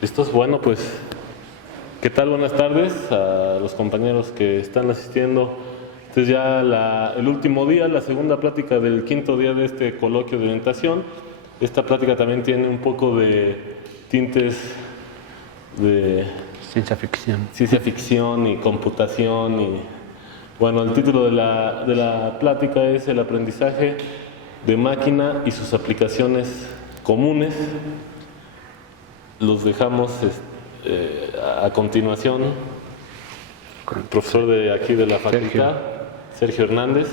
¿Listos? Bueno, pues, ¿qué tal? Buenas tardes a los compañeros que están asistiendo. Este es ya el último día, la segunda plática del quinto día de este coloquio de orientación. Esta plática también tiene un poco de tintes de ciencia ficción y computación. Y bueno, el título de la plática es el aprendizaje de máquina y sus aplicaciones comunes. Los dejamos a continuación con el profesor de aquí de la facultad, Sergio Hernández.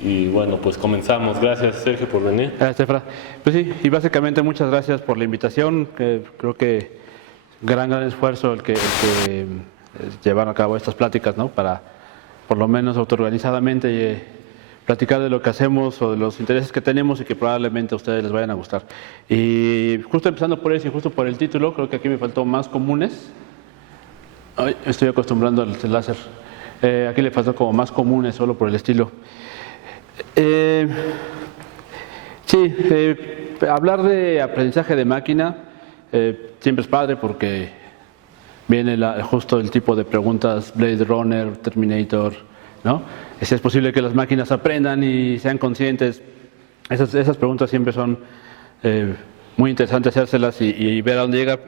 Y bueno, pues comenzamos. Gracias, Sergio, por venir. Gracias, Efra. Pues sí, y básicamente muchas gracias por la invitación. Creo que gran esfuerzo el que llevar a cabo estas pláticas, ¿no? Para, por lo menos autoorganizadamente, platicar de lo que hacemos o de los intereses que tenemos y que probablemente a ustedes les vayan a gustar. Y justo empezando por eso y justo por el título, creo que aquí me faltó más comunes. Ay, estoy acostumbrando al láser. Aquí le faltó como más comunes solo por el estilo. Hablar de aprendizaje de máquina siempre es padre porque viene justo el tipo de preguntas Blade Runner, Terminator, ¿no? Si es posible que las máquinas aprendan y sean conscientes. Esas preguntas siempre son muy interesantes hacérselas y ver a dónde llega,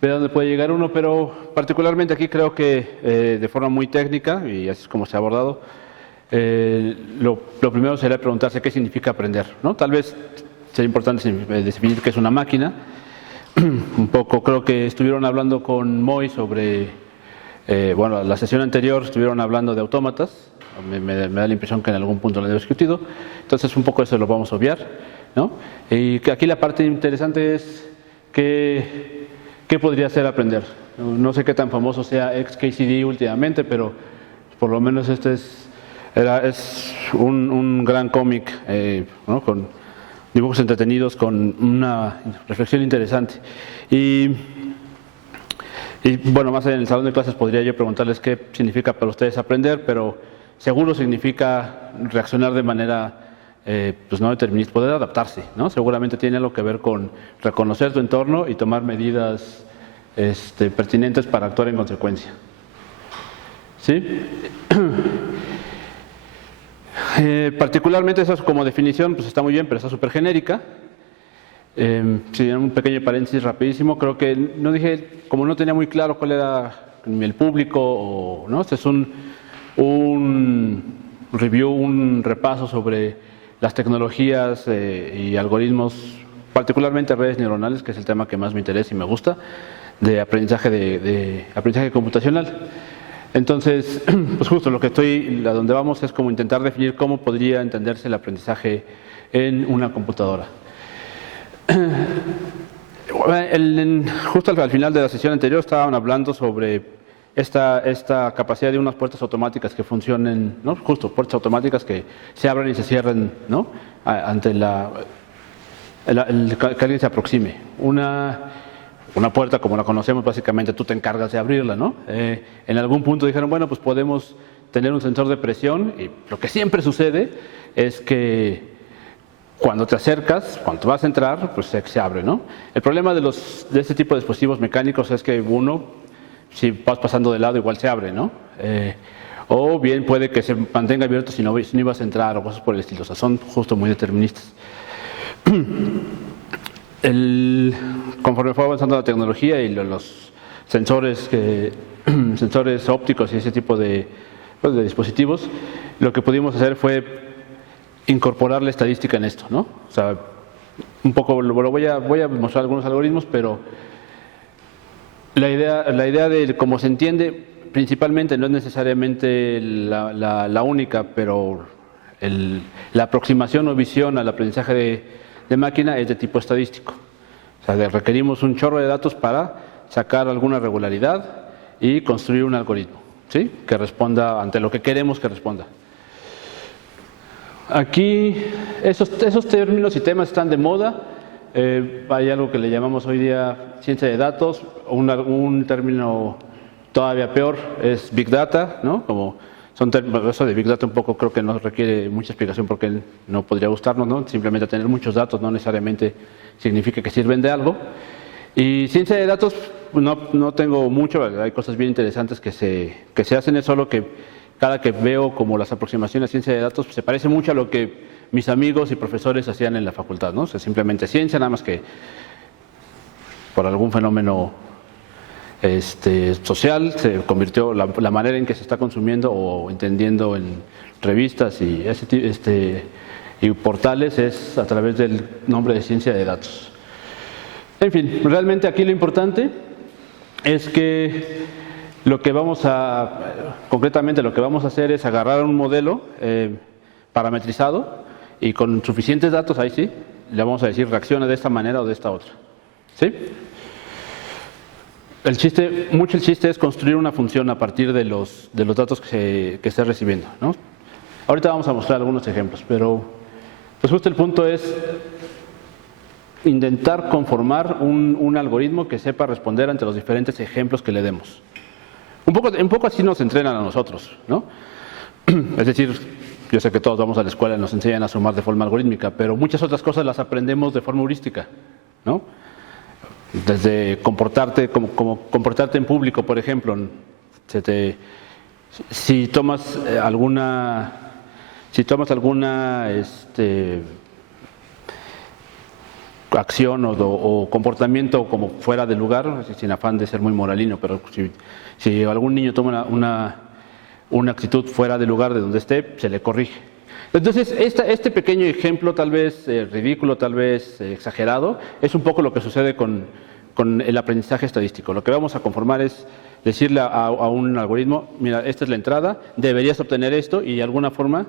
ver a dónde puede llegar uno, pero particularmente aquí creo que de forma muy técnica, y así es como se ha abordado, lo primero sería preguntarse qué significa aprender, ¿no? Tal vez sería importante definir qué es una máquina. Un poco creo que estuvieron hablando con Moy sobre, la sesión anterior estuvieron hablando de autómatas. Me da la impresión que en algún punto lo he discutido, entonces un poco eso lo vamos a obviar, ¿no? Y que aquí la parte interesante es qué podría ser aprender. No sé qué tan famoso sea XKCD últimamente, pero por lo menos este es un gran cómic, ¿no? Con dibujos entretenidos, con una reflexión interesante. Y bueno, más en el salón de clases podría yo preguntarles qué significa para ustedes aprender, pero seguro significa reaccionar de manera no determinista, poder adaptarse, ¿no? Seguramente tiene algo que ver con reconocer tu entorno y tomar medidas pertinentes para actuar en consecuencia. ¿Sí? Particularmente eso como definición pues está muy bien, pero está súper genérica. Un pequeño paréntesis rapidísimo, creo que no dije, como no tenía muy claro cuál era el público, ¿no? Este es un review, un repaso sobre las tecnologías y algoritmos, particularmente redes neuronales, que es el tema que más me interesa y me gusta, de aprendizaje de aprendizaje computacional. Entonces, pues justo a donde vamos es como intentar definir cómo podría entenderse el aprendizaje en una computadora. Justo al final de la sesión anterior estaban hablando sobre esta capacidad de unas puertas automáticas que funcionen, ¿no? Justo puertas automáticas que se abren y se cierren, ¿no? Ante que alguien se aproxime. Una puerta como la conocemos, básicamente tú te encargas de abrirla, ¿no? En algún punto dijeron, bueno, pues podemos tener un sensor de presión y lo que siempre sucede es que cuando te acercas, cuando vas a entrar, pues se abre, ¿no? El problema de este tipo de dispositivos mecánicos es que si vas pasando de lado, igual se abre, ¿no? O bien puede que se mantenga abierto si no ibas a entrar o cosas por el estilo. O sea, son justo muy deterministas. Conforme fue avanzando la tecnología y los sensores ópticos y ese tipo de dispositivos, lo que pudimos hacer fue incorporar la estadística en esto, ¿no? O sea, un poco voy a mostrar algunos algoritmos, pero la idea de cómo se entiende principalmente no es necesariamente la única, pero la aproximación o visión al aprendizaje de máquina es de tipo estadístico. O sea, requerimos un chorro de datos para sacar alguna regularidad y construir un algoritmo, ¿sí? Que responda ante lo que queremos que responda. Aquí esos términos y temas están de moda. Hay algo que le llamamos hoy día ciencia de datos, un término todavía peor es Big Data, ¿no? Eso de Big Data un poco creo que no requiere mucha explicación porque no podría gustarnos, ¿no? Simplemente tener muchos datos no necesariamente significa que sirven de algo. Y ciencia de datos, no tengo mucho, hay cosas bien interesantes que se hacen, es solo que cada que veo como las aproximaciones a ciencia de datos, pues, se parece mucho a lo que mis amigos y profesores hacían en la facultad, ¿no? O sea, simplemente ciencia, nada más que por algún fenómeno social se convirtió la manera en que se está consumiendo o entendiendo en revistas y y portales es a través del nombre de ciencia de datos. En fin, realmente aquí lo importante es que concretamente lo que vamos a hacer es agarrar un modelo parametrizado y con suficientes datos, ahí sí, le vamos a decir reacciona de esta manera o de esta otra. ¿Sí? El chiste es construir una función a partir de los datos que esté recibiendo, ¿no? Ahorita vamos a mostrar algunos ejemplos, pero pues justo el punto es intentar conformar un algoritmo que sepa responder ante los diferentes ejemplos que le demos. Un poco así nos entrenan a nosotros, ¿no? Es decir, yo sé que todos vamos a la escuela y nos enseñan a sumar de forma algorítmica, pero muchas otras cosas las aprendemos de forma heurística, ¿no? Desde comportarte en público, por ejemplo. Si tomas alguna acción o comportamiento como fuera de lugar, sin afán de ser muy moralino, pero si algún niño toma una actitud fuera de lugar de donde esté, se le corrige. Entonces, este pequeño ejemplo, tal vez ridículo, tal vez exagerado, es un poco lo que sucede con el aprendizaje estadístico. Lo que vamos a conformar es decirle a un algoritmo, mira, esta es la entrada, deberías obtener esto, y de alguna forma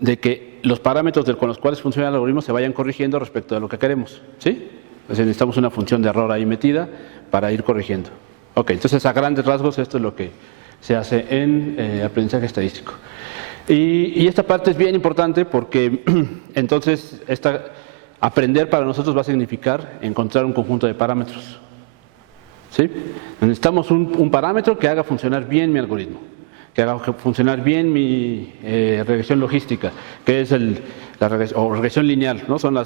de que los parámetros con los cuales funciona el algoritmo se vayan corrigiendo respecto a lo que queremos, ¿sí? Entonces necesitamos una función de error ahí metida para ir corrigiendo. Ok, entonces a grandes rasgos esto es lo que se hace en aprendizaje estadístico. Y esta parte es bien importante porque entonces aprender para nosotros va a significar encontrar un conjunto de parámetros, ¿sí? Necesitamos un parámetro que haga funcionar bien mi algoritmo, que haga funcionar bien mi regresión logística, que es la regresión lineal, ¿no? Son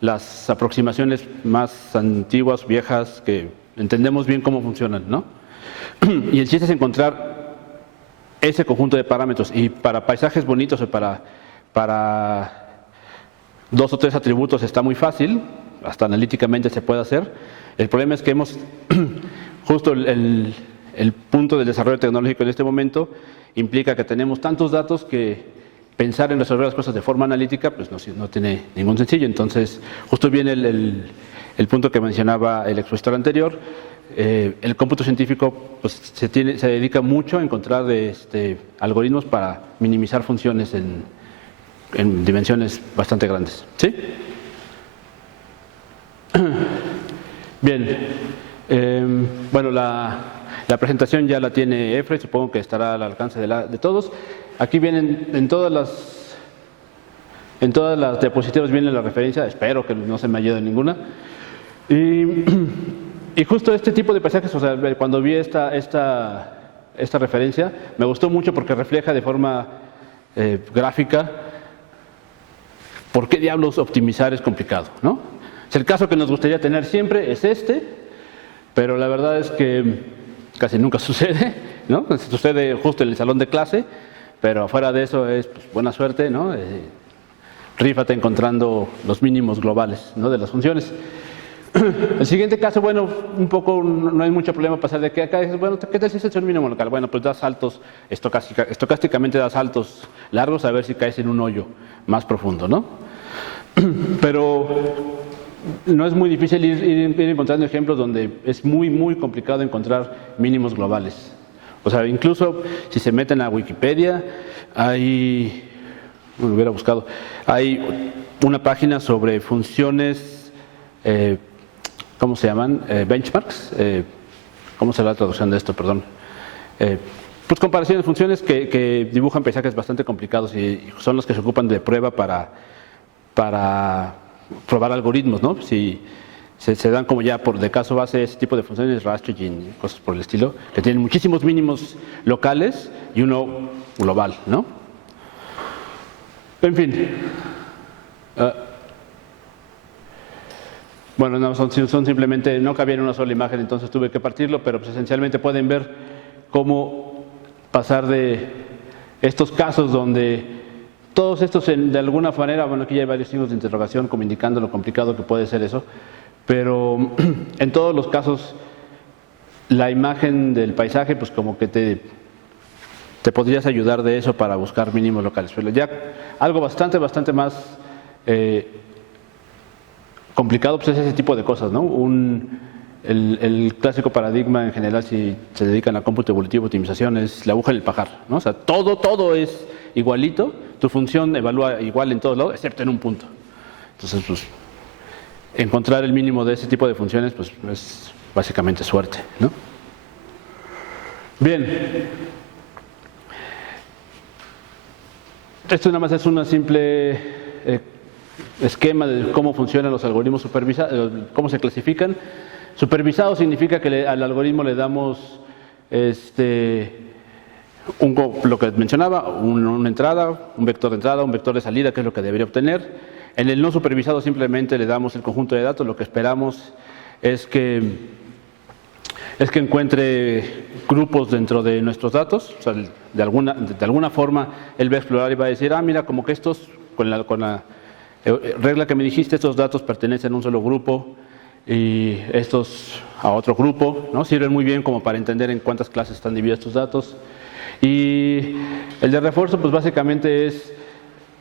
las aproximaciones más antiguas, viejas, que entendemos bien cómo funcionan, ¿no? Y el chiste es encontrar ese conjunto de parámetros, y para paisajes bonitos o para 2 o 3 atributos está muy fácil, hasta analíticamente se puede hacer. El problema es que justo el punto del desarrollo tecnológico en este momento implica que tenemos tantos datos que pensar en resolver las cosas de forma analítica pues no tiene ningún sencillo. Entonces, justo viene el punto que mencionaba el expositor anterior. El cómputo científico pues, se dedica mucho a encontrar algoritmos para minimizar funciones en dimensiones bastante grandes. ¿Sí? Bien. Bueno, la presentación ya la tiene Efraín, supongo que estará al alcance de todos. Aquí vienen en todas las diapositivas viene la referencia, espero que no se me haya ido ninguna. Y justo este tipo de paisajes, o sea, cuando vi esta referencia, me gustó mucho porque refleja de forma gráfica por qué diablos optimizar es complicado, ¿no? Es el caso que nos gustaría tener siempre, es pero la verdad es que casi nunca sucede, ¿no? Sucede justo en el salón de clase, pero afuera de eso es pues, buena suerte, ¿no? Rífate encontrando los mínimos globales, ¿no? De las funciones. El siguiente caso, bueno, un poco no hay mucho problema pasar de que acá dices, bueno, ¿qué tal si es el mínimo local? Bueno, pues das saltos, estocásticamente das saltos largos a ver si caes en un hoyo más profundo, ¿no? Pero no es muy difícil ir encontrando ejemplos donde es muy, muy complicado encontrar mínimos globales. O sea, incluso si se meten a Wikipedia, hay una página sobre funciones, ¿cómo se llaman? Benchmarks. ¿Cómo será la traducción de esto? Perdón. Pues comparaciones de funciones que dibujan paisajes bastante complicados y son los que se ocupan de prueba para probar algoritmos, ¿no? Si se dan como ya de caso base ese tipo de funciones, rastering y cosas por el estilo, que tienen muchísimos mínimos locales y uno global, ¿no? En fin. Bueno, no, son simplemente, no cabía en una sola imagen, entonces tuve que partirlo, pero pues esencialmente pueden ver cómo pasar de estos casos donde todos estos de alguna manera, bueno, aquí ya hay varios signos de interrogación como indicando lo complicado que puede ser eso, pero en todos los casos la imagen del paisaje pues como que te podrías ayudar de eso para buscar mínimos locales. Pero ya algo bastante más complicado pues es ese tipo de cosas, ¿no? El clásico paradigma en general, si se dedican a cómputo evolutivo, optimización, es la aguja en el pajar, ¿no? O sea, todo es igualito, tu función evalúa igual en todos lados, excepto en un punto. Entonces, pues, encontrar el mínimo de ese tipo de funciones, pues, es básicamente suerte, ¿no? Bien. Esto nada más es una simple esquema de cómo funcionan los algoritmos supervisados, cómo se clasifican. Supervisado significa que al algoritmo le damos lo que mencionaba, una entrada, un vector de entrada, un vector de salida, que es lo que debería obtener. En el no supervisado simplemente le damos el conjunto de datos, lo que esperamos es que encuentre grupos dentro de nuestros datos, o sea, de alguna forma él va a explorar y va a decir, mira, como que estos, con la regla que me dijiste, estos datos pertenecen a un solo grupo y estos a otro grupo, ¿no? Sirven muy bien como para entender en cuántas clases están divididos estos datos. Y el de refuerzo, pues básicamente es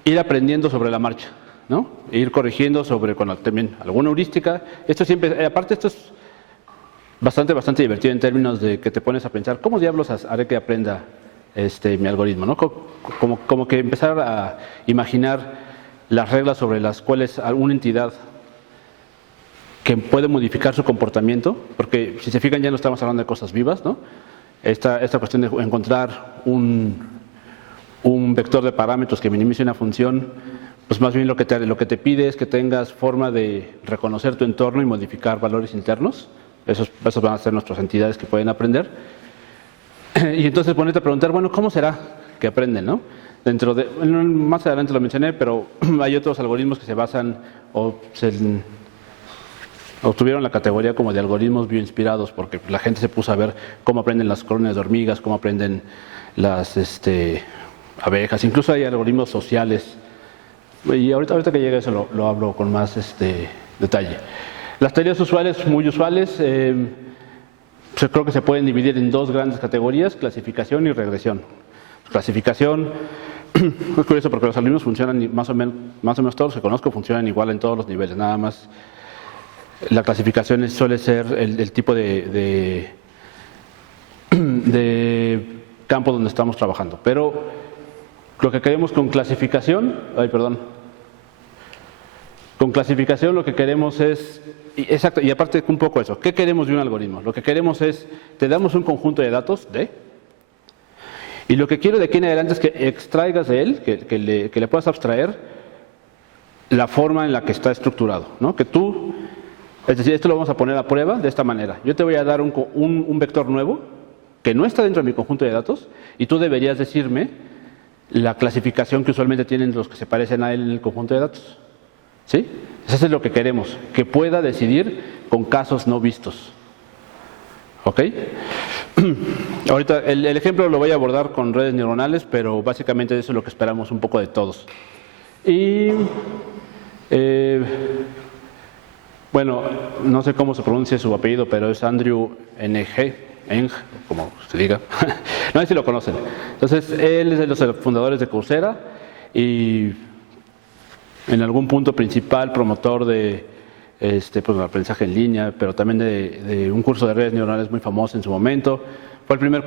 ir aprendiendo sobre la marcha, ¿no? E ir corrigiendo sobre también alguna heurística. Esto siempre, aparte esto es bastante divertido en términos de que te pones a pensar, ¿cómo diablos haré que aprenda mi algoritmo, ¿no? Como que empezar a imaginar las reglas sobre las cuales alguna entidad que puede modificar su comportamiento, porque si se fijan ya no estamos hablando de cosas vivas, ¿no? Esta cuestión de encontrar un vector de parámetros que minimice una función, pues más bien lo que te pide es que tengas forma de reconocer tu entorno y modificar valores internos. Esos van a ser nuestras entidades que pueden aprender. Y entonces ponerte a preguntar, bueno, ¿cómo será que aprenden, no? Más adelante lo mencioné, pero hay otros algoritmos que se basan obtuvieron la categoría como de algoritmos bioinspirados, porque la gente se puso a ver cómo aprenden las colonias de hormigas, cómo aprenden las abejas, incluso hay algoritmos sociales. Y ahorita que llegue a eso lo hablo con más detalle. Las teorías usuales, muy usuales, creo que se pueden dividir en dos grandes categorías, clasificación y regresión. Clasificación, es curioso porque los algoritmos funcionan más o menos todos los que conozco funcionan igual en todos los niveles, nada más. La clasificación suele ser el tipo de campo donde estamos trabajando. Pero lo que queremos con clasificación, con clasificación lo que queremos es, exacto, y aparte un poco eso, ¿qué queremos de un algoritmo? Lo que queremos es, te damos un conjunto de datos, y lo que quiero de aquí en adelante es que extraigas de él, que le puedas abstraer la forma en la que está estructurado, ¿no? Que tú, es decir, esto lo vamos a poner a prueba de esta manera. Yo te voy a dar un vector nuevo que no está dentro de mi conjunto de datos y tú deberías decirme la clasificación que usualmente tienen los que se parecen a él en el conjunto de datos. ¿Sí? Eso es lo que queremos, que pueda decidir con casos no vistos. ¿Ok? Ahorita el ejemplo lo voy a abordar con redes neuronales, pero básicamente eso es lo que esperamos un poco de todos. Y bueno, no sé cómo se pronuncia su apellido, pero es Andrew Ng, como se diga. No sé si lo conocen. Entonces, él es de los fundadores de Coursera y en algún punto principal promotor de pues, el aprendizaje en línea, pero también de un curso de redes neuronales muy famoso en su momento. Fue el primer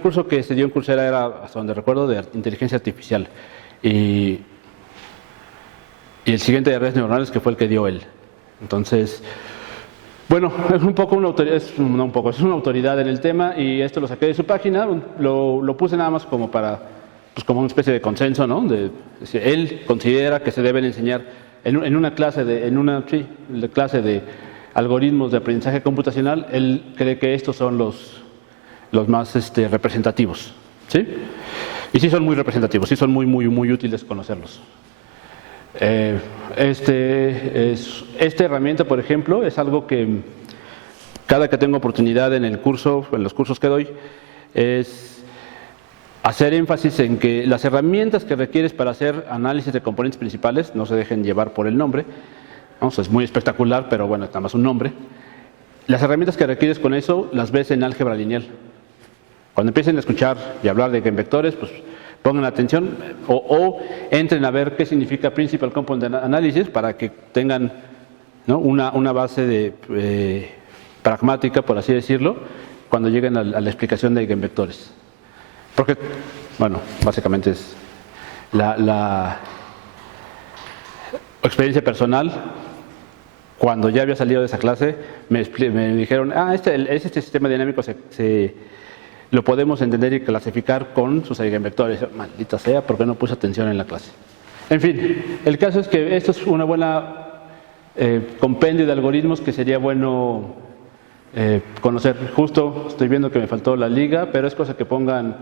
curso que se dio en Coursera era, hasta donde recuerdo, de inteligencia artificial. Y el siguiente de redes neuronales que fue el que dio él. Entonces, bueno, es un poco una autoridad, es una autoridad en el tema y esto lo saqué de su página, lo puse nada más como para, pues como una especie de consenso, ¿no? Él considera que se deben enseñar en una clase de algoritmos de aprendizaje computacional, él cree que estos son los más representativos, ¿sí? Y sí son muy representativos, sí son muy útiles conocerlos. Esta herramienta, por ejemplo, es algo que cada que tengo oportunidad en el curso, en los cursos que doy, es hacer énfasis en que las herramientas que requieres para hacer análisis de componentes principales no se dejen llevar por el nombre. Vamos, es muy espectacular, pero bueno, es nada más un nombre. Las herramientas que requieres con eso las ves en álgebra lineal. Cuando empiecen a escuchar y hablar de eigenvectores, pues pongan atención o entren a ver qué significa Principal Component Analysis para que tengan, ¿no?, una base pragmática, por así decirlo, cuando lleguen a la explicación de eigenvectores. Porque, bueno, básicamente es la experiencia personal. Cuando ya había salido de esa clase, me dijeron, este sistema dinámico lo podemos entender y clasificar con sus eigenvectores. Maldita sea, ¿por qué no puse atención en la clase? En fin, el caso es que esto es una buena compendio de algoritmos que sería bueno conocer. Justo estoy viendo que me faltó la liga, pero es cosa que pongan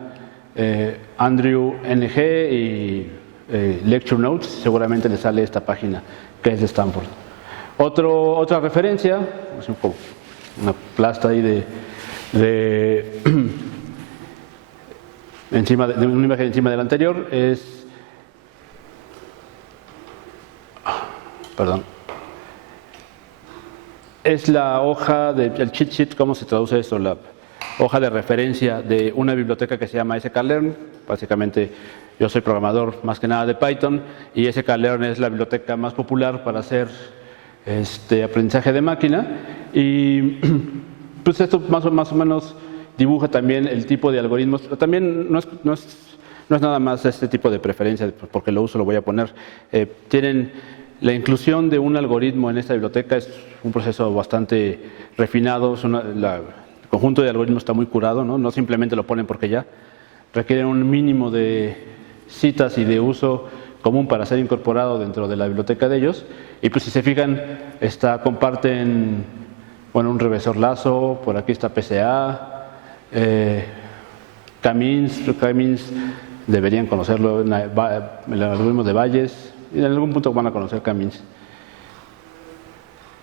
Andrew NG y Lecture Notes, seguramente les sale esta página que es de Stanford. Otra referencia, es una plasta ahí de una imagen encima de la anterior, es la hoja del cheat sheet. ¿Cómo se traduce esto? La hoja de referencia de una biblioteca que se llama sklearn. Básicamente yo soy programador más que nada de Python y sklearn es la biblioteca más popular para hacer aprendizaje de máquina, y pues esto más o menos dibuja también el tipo de algoritmos. También no es nada más este tipo de preferencia, porque lo voy a poner. Tienen la inclusión de un algoritmo en esta biblioteca, es un proceso bastante refinado, el conjunto de algoritmos está muy curado, no simplemente lo ponen porque ya, requieren un mínimo de citas y de uso común para ser incorporado dentro de la biblioteca de ellos. Y pues si se fijan, comparten un reversor lazo, por aquí está PCA, K-means deberían conocerlo, el algoritmo de Bayes, y en algún punto van a conocer K-means.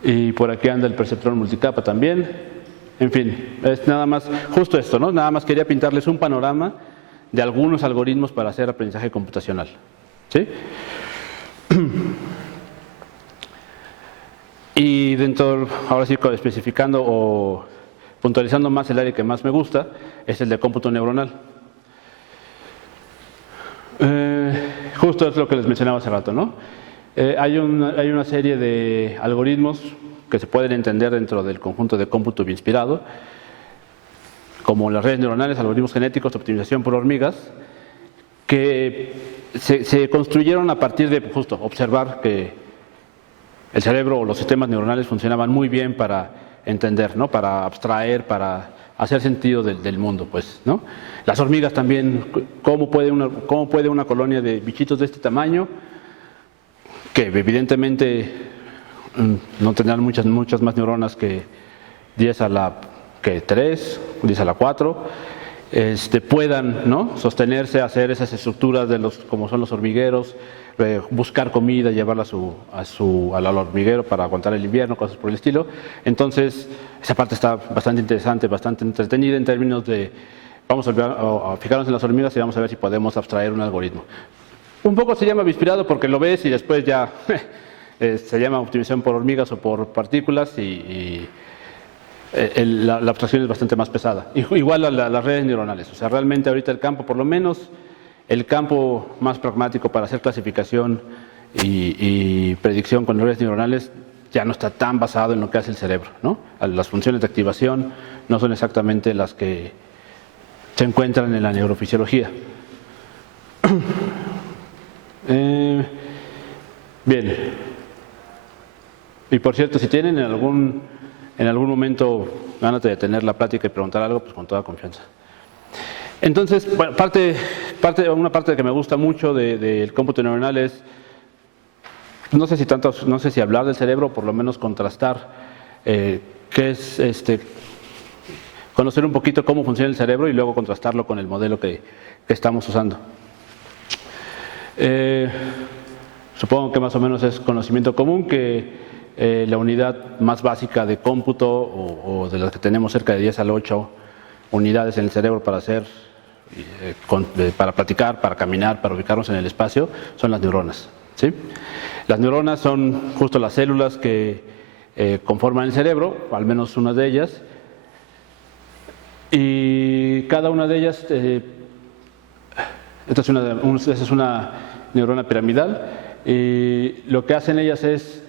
Y por aquí anda el perceptrón multicapa también. En fin, es nada más, justo esto, ¿no? Nada más quería pintarles un panorama de algunos algoritmos para hacer aprendizaje computacional. ¿Sí? Y ahora sí, especificando o puntualizando más el área que más me gusta, es el de cómputo neuronal. Justo es lo que les mencionaba hace rato, ¿no? Hay una serie de algoritmos que se pueden entender dentro del conjunto de cómputo inspirado, como las redes neuronales, algoritmos genéticos de optimización por hormigas, que se construyeron a partir de justo observar que el cerebro o los sistemas neuronales funcionaban muy bien para entender, ¿no?, para abstraer, para hacer sentido del mundo, pues, ¿no? Las hormigas también, ¿cómo puede una colonia de bichitos de este tamaño, que evidentemente no tendrán muchas más neuronas que 10 a la 3, 10 a la 4, puedan, ¿no?, sostenerse, hacer esas estructuras como son los hormigueros, buscar comida, llevarla al hormiguero para aguantar el invierno, cosas por el estilo. Entonces, esa parte está bastante interesante, bastante entretenida en términos de, vamos a fijarnos en las hormigas y vamos a ver si podemos abstraer un algoritmo. Un poco se llama bispirado porque lo ves y después ya se llama optimización por hormigas o por partículas y la abstracción es bastante más pesada. Igual a las redes neuronales. O sea, realmente ahorita el campo, por lo menos el campo más pragmático para hacer clasificación y predicción con redes neuronales ya no está tan basado en lo que hace el cerebro, ¿no? Las funciones de activación no son exactamente las que se encuentran en la neurofisiología. Bien. Y por cierto, si tienen en algún momento ganas de detener la plática y preguntar algo, pues con toda confianza. Entonces, bueno, una parte que me gusta mucho del cómputo neuronal es, no sé si hablar del cerebro, o por lo menos contrastar qué es conocer un poquito cómo funciona el cerebro y luego contrastarlo con el modelo que estamos usando. supongo que más o menos es conocimiento común que la unidad más básica de cómputo o de las que tenemos cerca de 10 a la 8 unidades en el cerebro para hacer, para platicar, para caminar, para ubicarnos en el espacio, son las neuronas, ¿sí? Las neuronas son justo las células que conforman el cerebro, al menos una de ellas, y cada una de ellas, esta es una neurona piramidal, y lo que hacen ellas es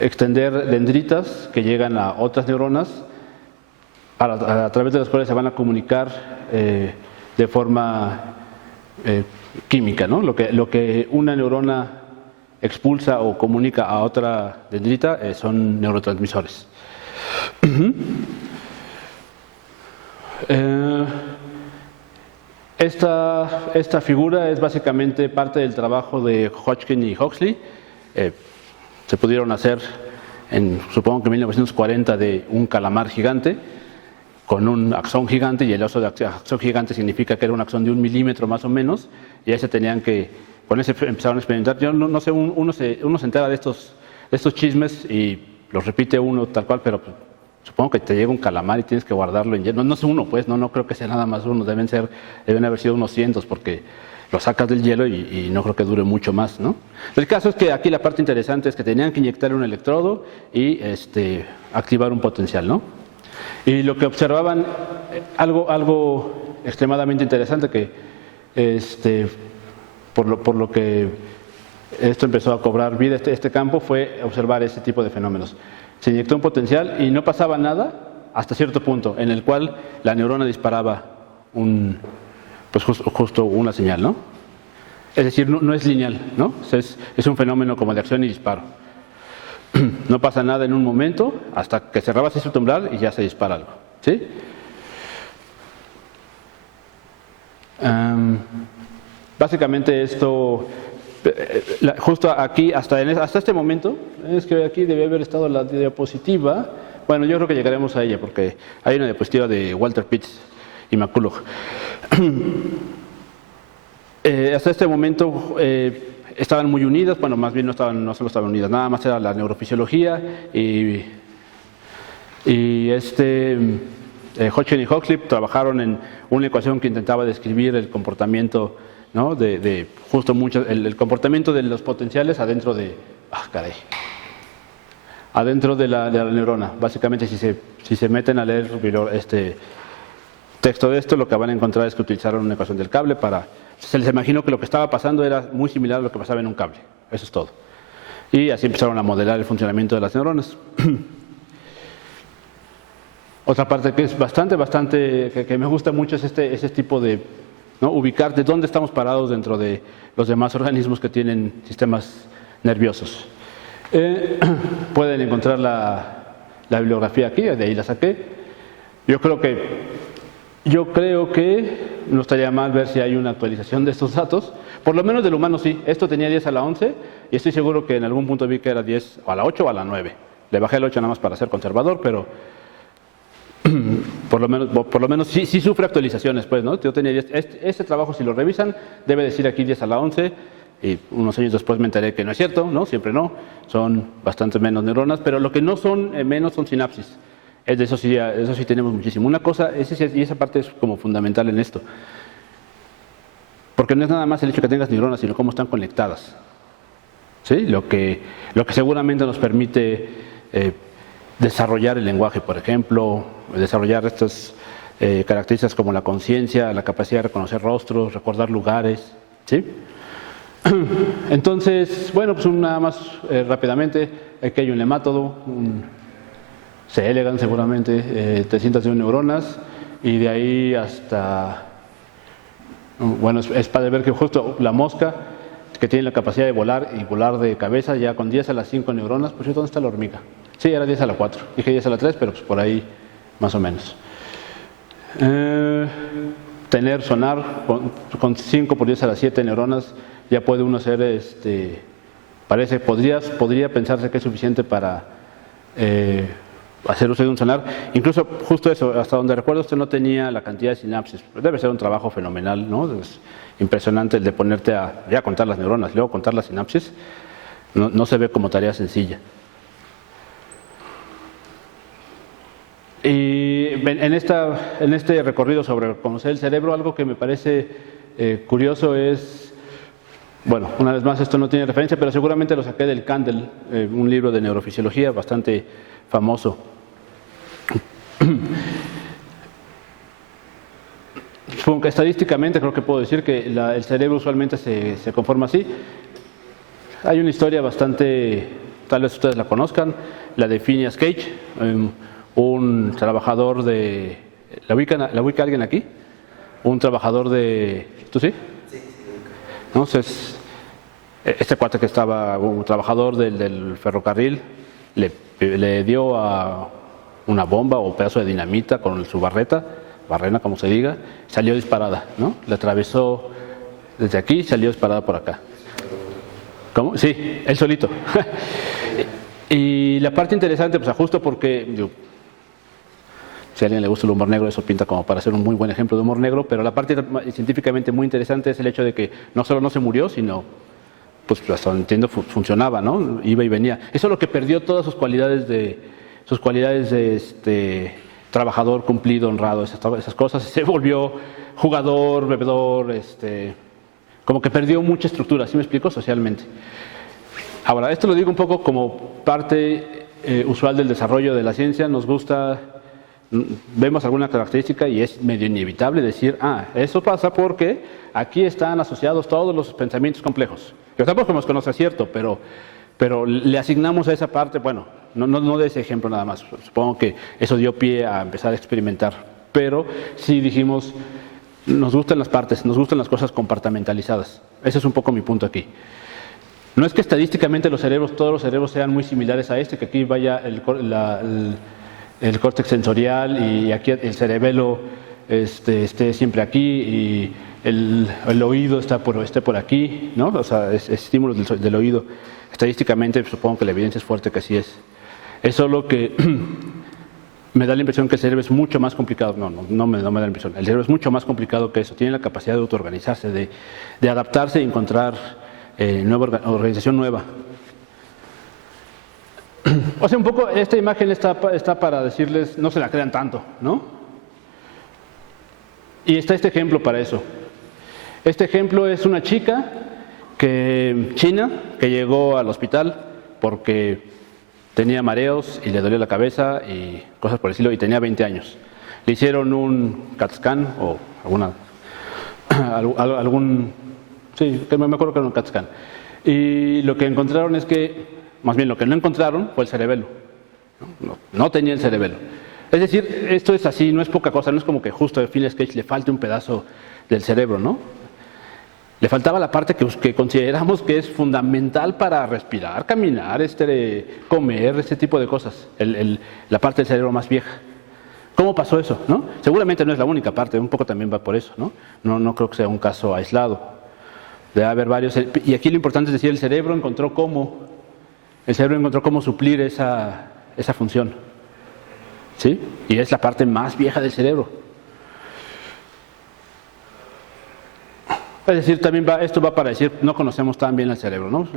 extender dendritas que llegan a otras neuronas a través de las cuales se van a comunicar de forma química, ¿no? Lo que una neurona expulsa o comunica a otra dendrita son neurotransmisores. Esta figura es básicamente parte del trabajo de Hodgkin y Huxley. Se pudieron hacer, supongo que en 1940, de un calamar gigante con un axón gigante, y el oso de axón gigante significa que era un axón de 1 milímetro más o menos, y ahí se tenían que, con ese empezaron a experimentar. Yo no sé, uno se entera de estos chismes y los repite uno tal cual, pero supongo que te llega un calamar y tienes que guardarlo en hielo. No sé uno, pues, no creo que sea nada más uno, deben haber sido unos cientos, porque lo sacas del hielo y no creo que dure mucho más, ¿no? El caso es que aquí la parte interesante es que tenían que inyectar un electrodo y activar un potencial, ¿no? Y lo que observaban, algo extremadamente interesante que por lo que esto empezó a cobrar vida, este campo, fue observar ese tipo de fenómenos. Se inyectó un potencial y no pasaba nada hasta cierto punto, en el cual la neurona disparaba justo una señal, ¿no? Es decir, no es lineal, ¿no? Es un fenómeno como de acción y disparo. No pasa nada en un momento hasta que se rebasa ese umbral y ya se dispara algo, ¿sí? Básicamente esto, justo aquí, hasta este momento, es que aquí debe haber estado la diapositiva. Bueno, yo creo que llegaremos a ella porque hay una diapositiva de Walter Pitts y McCulloch. Hasta este momento estaban muy unidas, bueno, más bien no solo estaban unidas, nada más era la neurofisiología y Hodgkin y Huxley trabajaron en una ecuación que intentaba describir el comportamiento, ¿no? el comportamiento de los potenciales adentro de la neurona. Básicamente, si se meten a leer este texto de esto, lo que van a encontrar es que utilizaron una ecuación del cable se les imaginó que lo que estaba pasando era muy similar a lo que pasaba en un cable. Eso es todo. Y así empezaron a modelar el funcionamiento de las neuronas. Otra parte que es que me gusta mucho es ese tipo de, ¿no? Ubicar de dónde estamos parados dentro de los demás organismos que tienen sistemas nerviosos. Pueden encontrar la bibliografía aquí, de ahí la saqué. Yo creo que no estaría mal ver si hay una actualización de estos datos. Por lo menos del humano sí. Esto tenía 10 a la 11 y estoy seguro que en algún punto vi que era 10 a la 8 o a la 9. Le bajé el 8 nada más para ser conservador, pero por lo menos sí sufre actualizaciones, pues, ¿no? Yo tenía 10. Este trabajo, si lo revisan, debe decir aquí 10 a la 11 y unos años después me enteré que no es cierto, ¿no? Siempre no. Son bastante menos neuronas, pero lo que no son menos son sinapsis. De eso sí tenemos muchísimo. Una cosa, y esa parte es como fundamental en esto, porque no es nada más el hecho de que tengas neuronas, sino cómo están conectadas, ¿sí? Lo que seguramente nos permite desarrollar el lenguaje, por ejemplo, desarrollar estas características como la conciencia, la capacidad de reconocer rostros, recordar lugares, ¿sí? Entonces, bueno, pues nada más rápidamente, aquí hay un lemátodo, C. elegans seguramente, 301 neuronas, y de ahí hasta, bueno, es para ver que justo la mosca, que tiene la capacidad de volar y volar de cabeza, ya con 10 a las 5 neuronas. Pues ¿dónde está la hormiga? Sí, era 10 a la 4, dije 10 a la 3, pero pues por ahí más o menos. Tener sonar con 5 por 10 a las 7 neuronas, ya puede uno hacer, podría pensarse que es suficiente para hacer uso de un sonar. Incluso justo eso, hasta donde recuerdo, usted no tenía la cantidad de sinapsis. Debe ser un trabajo fenomenal, ¿no? Es impresionante el de ponerte a ya contar las neuronas y luego contar las sinapsis. No se ve como tarea sencilla. Y en este recorrido sobre conocer el cerebro, algo que me parece curioso es, bueno, una vez más esto no tiene referencia, pero seguramente lo saqué del Kandel, un libro de neurofisiología bastante famoso. Supongo que estadísticamente creo que puedo decir que el cerebro usualmente se conforma así. Hay una historia bastante, tal vez ustedes la conozcan, la de Phineas Cage, un trabajador de... ¿La ubica alguien aquí? Un trabajador de... ¿Tú sí? Sí. Entonces, este cuate que estaba, un trabajador del ferrocarril, le dio a una bomba o pedazo de dinamita con su barrena como se diga, salió disparada, ¿no? Le atravesó desde aquí y salió disparada por acá. ¿Cómo? Sí, él solito. Y la parte interesante, pues justo porque... Si a alguien le gusta el humor negro, eso pinta como para ser un muy buen ejemplo de humor negro, pero la parte científicamente muy interesante es el hecho de que no solo no se murió, sino, pues hasta donde entiendo, funcionaba, ¿no? Iba y venía. Eso es lo que perdió todas sus cualidades de trabajador, cumplido, honrado, esas cosas. Se volvió jugador, bebedor, como que perdió mucha estructura, ¿sí me explico? Socialmente. Ahora, esto lo digo un poco como parte usual del desarrollo de la ciencia. Nos gusta... Vemos alguna característica y es medio inevitable decir, eso pasa porque aquí están asociados todos los pensamientos complejos. Yo tampoco nos conoce cierto, pero le asignamos a esa parte, bueno, no de ese ejemplo nada más. Supongo que eso dio pie a empezar a experimentar. Pero sí dijimos, nos gustan las partes, nos gustan las cosas compartimentalizadas. Ese es un poco mi punto aquí. No es que estadísticamente todos los cerebros sean muy similares a que aquí vaya el córtex sensorial y aquí el cerebelo esté siempre aquí y el oído esté por aquí, ¿no? O sea, es estímulos del oído. Estadísticamente supongo que la evidencia es fuerte que así es. Es solo que me da la impresión que el cerebro es mucho más complicado. No me da la impresión. El cerebro es mucho más complicado que eso. Tiene la capacidad de autoorganizarse, de adaptarse y encontrar organización nueva. O sea, un poco esta imagen está para decirles, no se la crean tanto, ¿no? Y está este ejemplo para eso. Este ejemplo es una chica china que llegó al hospital porque tenía mareos y le dolía la cabeza y cosas por el estilo, y tenía 20 años. Le hicieron un CAT scan o sí, que me acuerdo que era un CAT scan. Y lo que encontraron es que, más bien lo que no encontraron fue el cerebelo. No tenía el cerebelo. Es decir, esto es así, no es poca cosa, no es como que justo a Phineas Cage le falte un pedazo del cerebro, ¿no? Le faltaba la parte que consideramos que es fundamental para respirar, caminar, comer, ese tipo de cosas. La parte del cerebro más vieja. ¿Cómo pasó eso, no? Seguramente no es la única parte, un poco también va por eso, ¿no? No creo que sea un caso aislado. Debe haber varios. Y aquí lo importante es decir, el cerebro encontró cómo suplir esa función. ¿Sí? Y es la parte más vieja del cerebro. Es decir, también esto va para decir, no conocemos tan bien el cerebro, ¿no?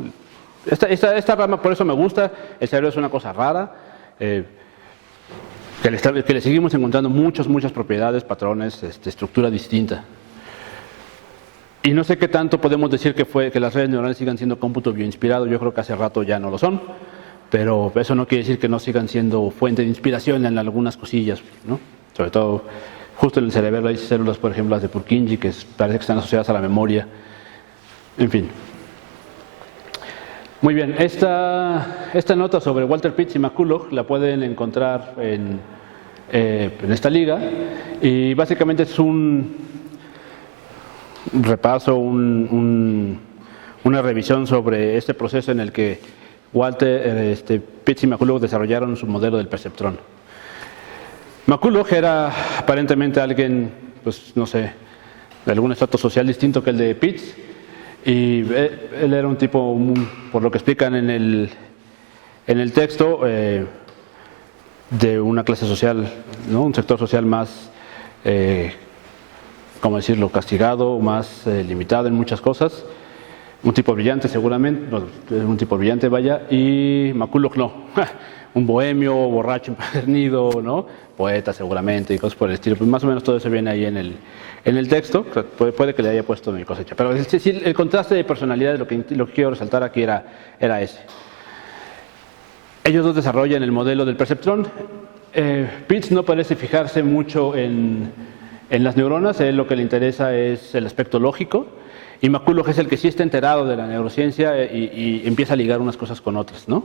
Esta rama, por eso me gusta. El cerebro es una cosa rara, que le seguimos encontrando muchas propiedades, patrones, estructura distinta. Y no sé qué tanto podemos decir que las redes neuronales sigan siendo cómputo bioinspirado. Yo creo que hace rato ya no lo son, pero eso no quiere decir que no sigan siendo fuente de inspiración en algunas cosillas, ¿no? Sobre todo, justo en el cerebro hay células, por ejemplo, las de Purkinje, que parece que están asociadas a la memoria. En fin. Muy bien, esta nota sobre Walter Pitts y McCulloch la pueden encontrar en esta liga, y básicamente es un repaso, una revisión sobre este proceso en el que Pitts y McCulloch desarrollaron su modelo del perceptrón. McCulloch era aparentemente alguien, pues no sé, de algún estrato social distinto que el de Pitts, y él era un tipo, por lo que explican en el texto, de una clase social, ¿no? Un sector social más, ¿cómo decirlo?, castigado, más limitado en muchas cosas. Un tipo brillante seguramente, un tipo brillante vaya, y McCulloch no, un bohemio, borracho, empedernido, ¿no? Poeta seguramente y cosas por el estilo. Pues más o menos todo eso viene ahí en el texto, puede que le haya puesto mi cosecha. Pero el contraste de personalidades, lo que quiero resaltar aquí era ese. Ellos dos desarrollan el modelo del perceptrón. Pitts no parece fijarse mucho en las neuronas, a él lo que le interesa es el aspecto lógico, y McCulloch es el que sí está enterado de la neurociencia y empieza a ligar unas cosas con otras, ¿no?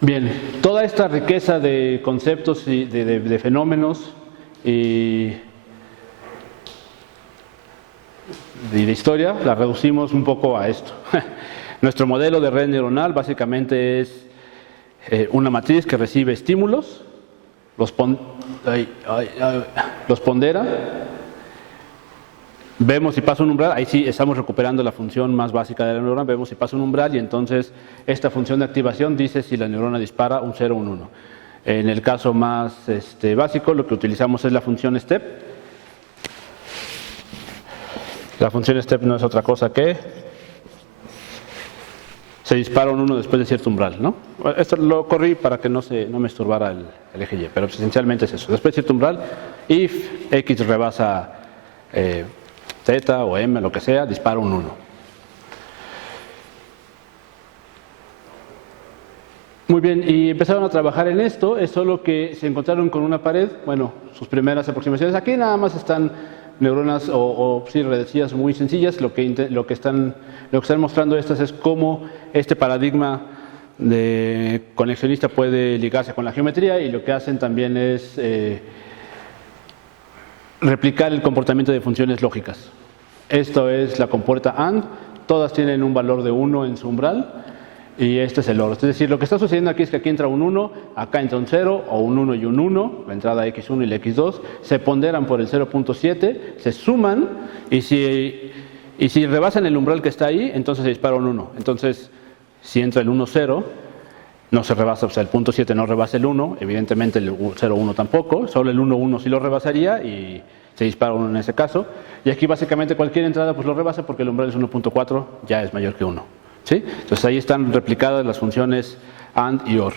Bien, toda esta riqueza de conceptos y de fenómenos y de historia la reducimos un poco a esto. Nuestro modelo de red neuronal básicamente es una matriz que recibe estímulos, los pondera, vemos si pasa un umbral, ahí sí estamos recuperando la función más básica de la neurona, vemos si pasa un umbral y entonces esta función de activación dice si la neurona dispara un 0 o un 1. En el caso más básico lo que utilizamos es la función step. La función step no es otra cosa que se dispara un 1 después de cierto umbral, ¿no? Esto lo corrí para que no me estorbara el eje Y, pero esencialmente es eso. Después de cierto umbral, if X rebasa Z o M, lo que sea, dispara un 1. Muy bien, y empezaron a trabajar en esto, es solo que se encontraron con una pared, bueno, sus primeras aproximaciones. Aquí nada más están neuronas o sí, redecillas muy sencillas. Lo que están mostrando estas es cómo este paradigma de conexionista puede ligarse con la geometría, y lo que hacen también es replicar el comportamiento de funciones lógicas. Esto es la compuerta AND, todas tienen un valor de 1 en su umbral, y este es el OR. Es decir, lo que está sucediendo aquí es que aquí entra un 1, acá entra un 0, o un 1 y un 1, la entrada X1 y la X2, se ponderan por el 0.7, se suman, y si rebasan el umbral que está ahí, entonces se dispara un 1. Entonces, si entra el 1, 0, no se rebasa, o sea, el punto 7 no rebasa el 1, evidentemente el 0, 1 tampoco, solo el 1, 1 sí lo rebasaría, y se dispara 1 en ese caso. Y aquí básicamente cualquier entrada pues lo rebasa porque el umbral es 1.4, ya es mayor que 1. ¿Sí? Entonces ahí están replicadas las funciones AND y OR.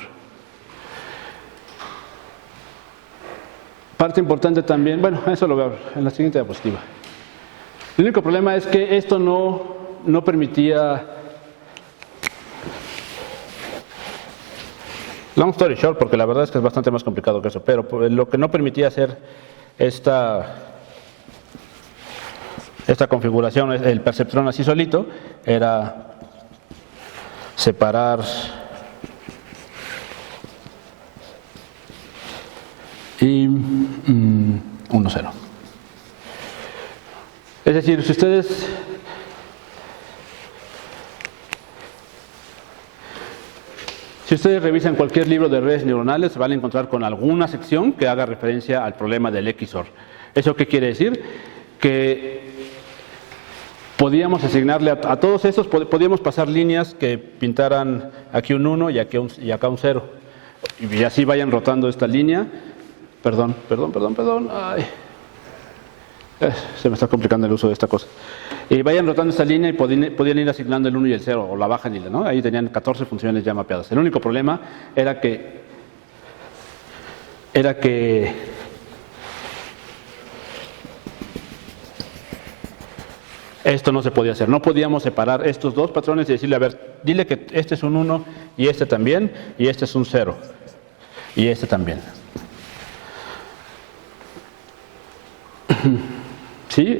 Parte importante también, bueno, eso lo veo en la siguiente diapositiva. El único problema es que esto no permitía, long story short, porque la verdad es que es bastante más complicado que eso, pero lo que no permitía hacer esta configuración, el perceptrón así solito, era separar y 1, 0. Es decir, si ustedes revisan cualquier libro de redes neuronales, se van a encontrar con alguna sección que haga referencia al problema del XOR. ¿Eso qué quiere decir? Que podíamos asignarle a todos esos, podíamos pasar líneas que pintaran aquí un 1 y acá un 0. Y así vayan rotando esta línea. Perdón. Ay. Se me está complicando el uso de esta cosa. Y vayan rotando esta línea y podían ir asignando el 1 y el 0, o la bajan, ¿no? Ahí tenían 14 funciones ya mapeadas. El único problema era que esto no se podía hacer. No podíamos separar estos dos patrones y decirle, a ver, dile que este es un 1 y este también, y este es un 0 y este también. Sí,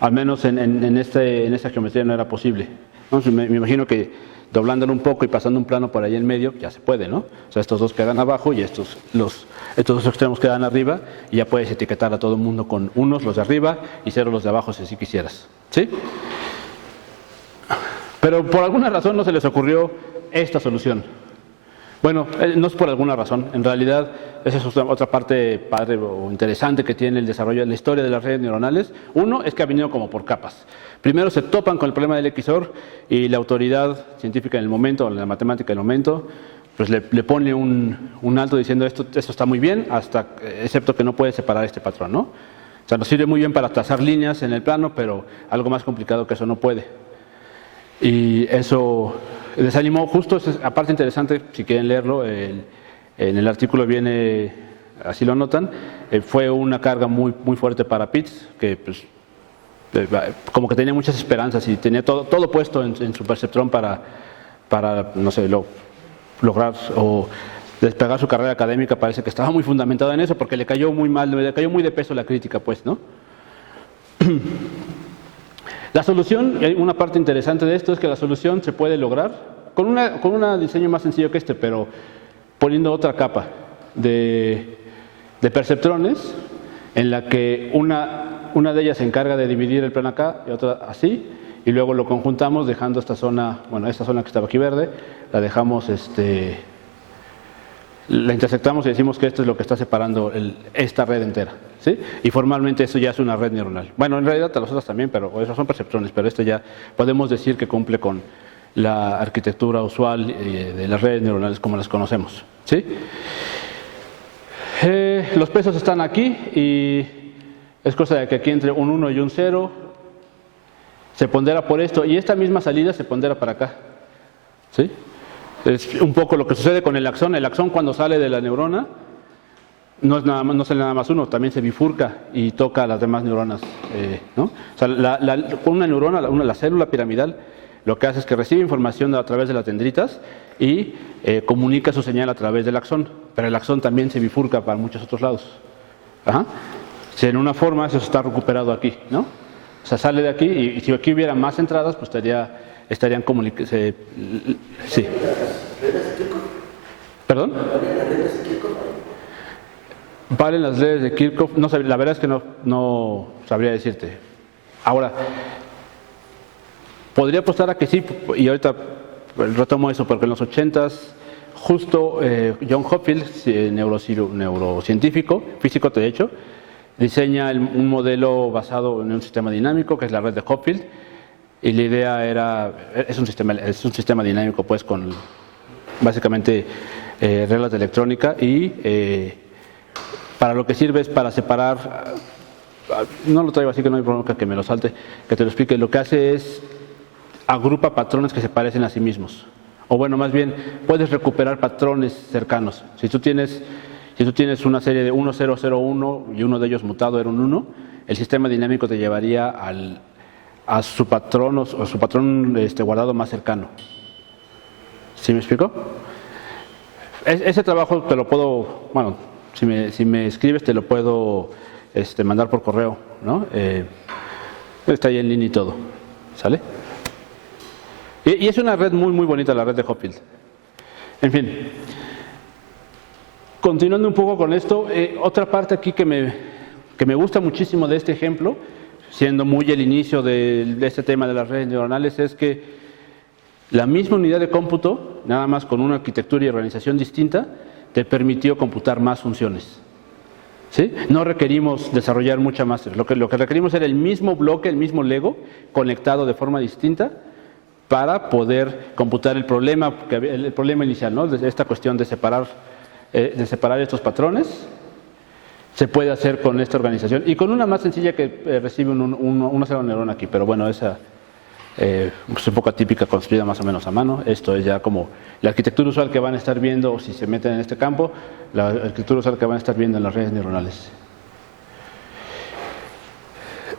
al menos en esta geometría no era posible. Entonces, me imagino que doblándolo un poco y pasando un plano por ahí en medio, ya se puede, ¿no? O sea, estos dos quedan abajo y estos dos extremos quedan arriba, y ya puedes etiquetar a todo el mundo con 1 los de arriba y 0 los de abajo si así quisieras. ¿Sí? Pero por alguna razón no se les ocurrió esta solución. Bueno, no es por alguna razón. En realidad, esa es otra parte padre o interesante que tiene el desarrollo de la historia de las redes neuronales. Uno es que ha venido como por capas. Primero se topan con el problema del XOR y la autoridad científica en el momento, o la matemática en el momento, pues le pone un alto diciendo esto está muy bien, excepto que no puede separar este patrón, ¿no? O sea, nos sirve muy bien para trazar líneas en el plano, pero algo más complicado que eso no puede. Y eso desanimó, justo, aparte interesante, si quieren leerlo, en el artículo viene, así lo notan, fue una carga muy fuerte para Pitts, que pues, como que tenía muchas esperanzas y tenía todo puesto en su perceptrón para no sé, lograr o despegar su carrera académica. Parece que estaba muy fundamentado en eso, porque le cayó muy mal, le cayó muy de peso la crítica, pues, ¿no? La solución, y hay una parte interesante de esto, es que la solución se puede lograr con un diseño más sencillo que este, pero poniendo otra capa de perceptrones en la que una de ellas se encarga de dividir el plano acá y otra así, y luego lo conjuntamos dejando esta zona, bueno, esta zona que estaba aquí verde, la dejamos, la intersectamos y decimos que esto es lo que está separando esta red entera, ¿sí? Y formalmente eso ya es una red neuronal. Bueno, en realidad las otras también, pero esos son perceptrones, pero esto ya podemos decir que cumple con la arquitectura usual de las redes neuronales como las conocemos, ¿sí? Los pesos están aquí y es cosa de que aquí entre un 1 y un 0 se pondera por esto y esta misma salida se pondera para acá, ¿sí? Es un poco lo que sucede con el axón. El axón, cuando sale de la neurona, no sale nada más uno, también se bifurca y toca a las demás neuronas, ¿no? O sea, una neurona, la célula piramidal, lo que hace es que recibe información a través de las dendritas y comunica su señal a través del axón, pero el axón también se bifurca para muchos otros lados. Ajá. Si en una forma eso está recuperado aquí, ¿no? O sea, sale de aquí y si aquí hubiera más entradas, pues estarían comunicando. Sí. ¿Perdón? ¿Valen las leyes de Kirchhoff? No sé, la verdad es que no sabría decirte. Ahora, podría apostar a que sí, y ahorita retomo eso, porque en los 80s, justo John Hopfield, neurocientífico, físico de hecho, diseña un modelo basado en un sistema dinámico, que es la red de Hopfield, y la idea es un sistema dinámico, pues, con básicamente reglas de electrónica, y para lo que sirve es para separar, no lo traigo así que no hay problema que me lo salte, que te lo explique. Lo que hace es agrupa patrones que se parecen a sí mismos, o bueno, más bien puedes recuperar patrones cercanos. Si tú tienes una serie de 1, 0, 0, 1 y uno de ellos mutado era un 1, el sistema dinámico te llevaría a su patrón o su patrón guardado más cercano. ¿Sí me explico? Ese trabajo te lo puedo, bueno, si me escribes te lo puedo mandar por correo, ¿no? Está ahí en línea y todo, ¿sale? Y es una red muy bonita, la red de Hopfield. En fin, continuando un poco con esto, otra parte aquí que me gusta muchísimo de este ejemplo, siendo muy el inicio de este tema de las redes neuronales, es que la misma unidad de cómputo, nada más con una arquitectura y organización distinta, te permitió computar más funciones, ¿sí? No requerimos desarrollar mucha más. Lo que requerimos era el mismo bloque, el mismo Lego, conectado de forma distinta para poder computar el problema inicial, ¿no? Esta cuestión de separar estos patrones. Se puede hacer con esta organización y con una más sencilla que recibe una sola neurona aquí, pero bueno, esa es un poco atípica, construida más o menos a mano. Esto es ya como la arquitectura usual que van a estar viendo, o si se meten en este campo, la arquitectura usual que van a estar viendo en las redes neuronales.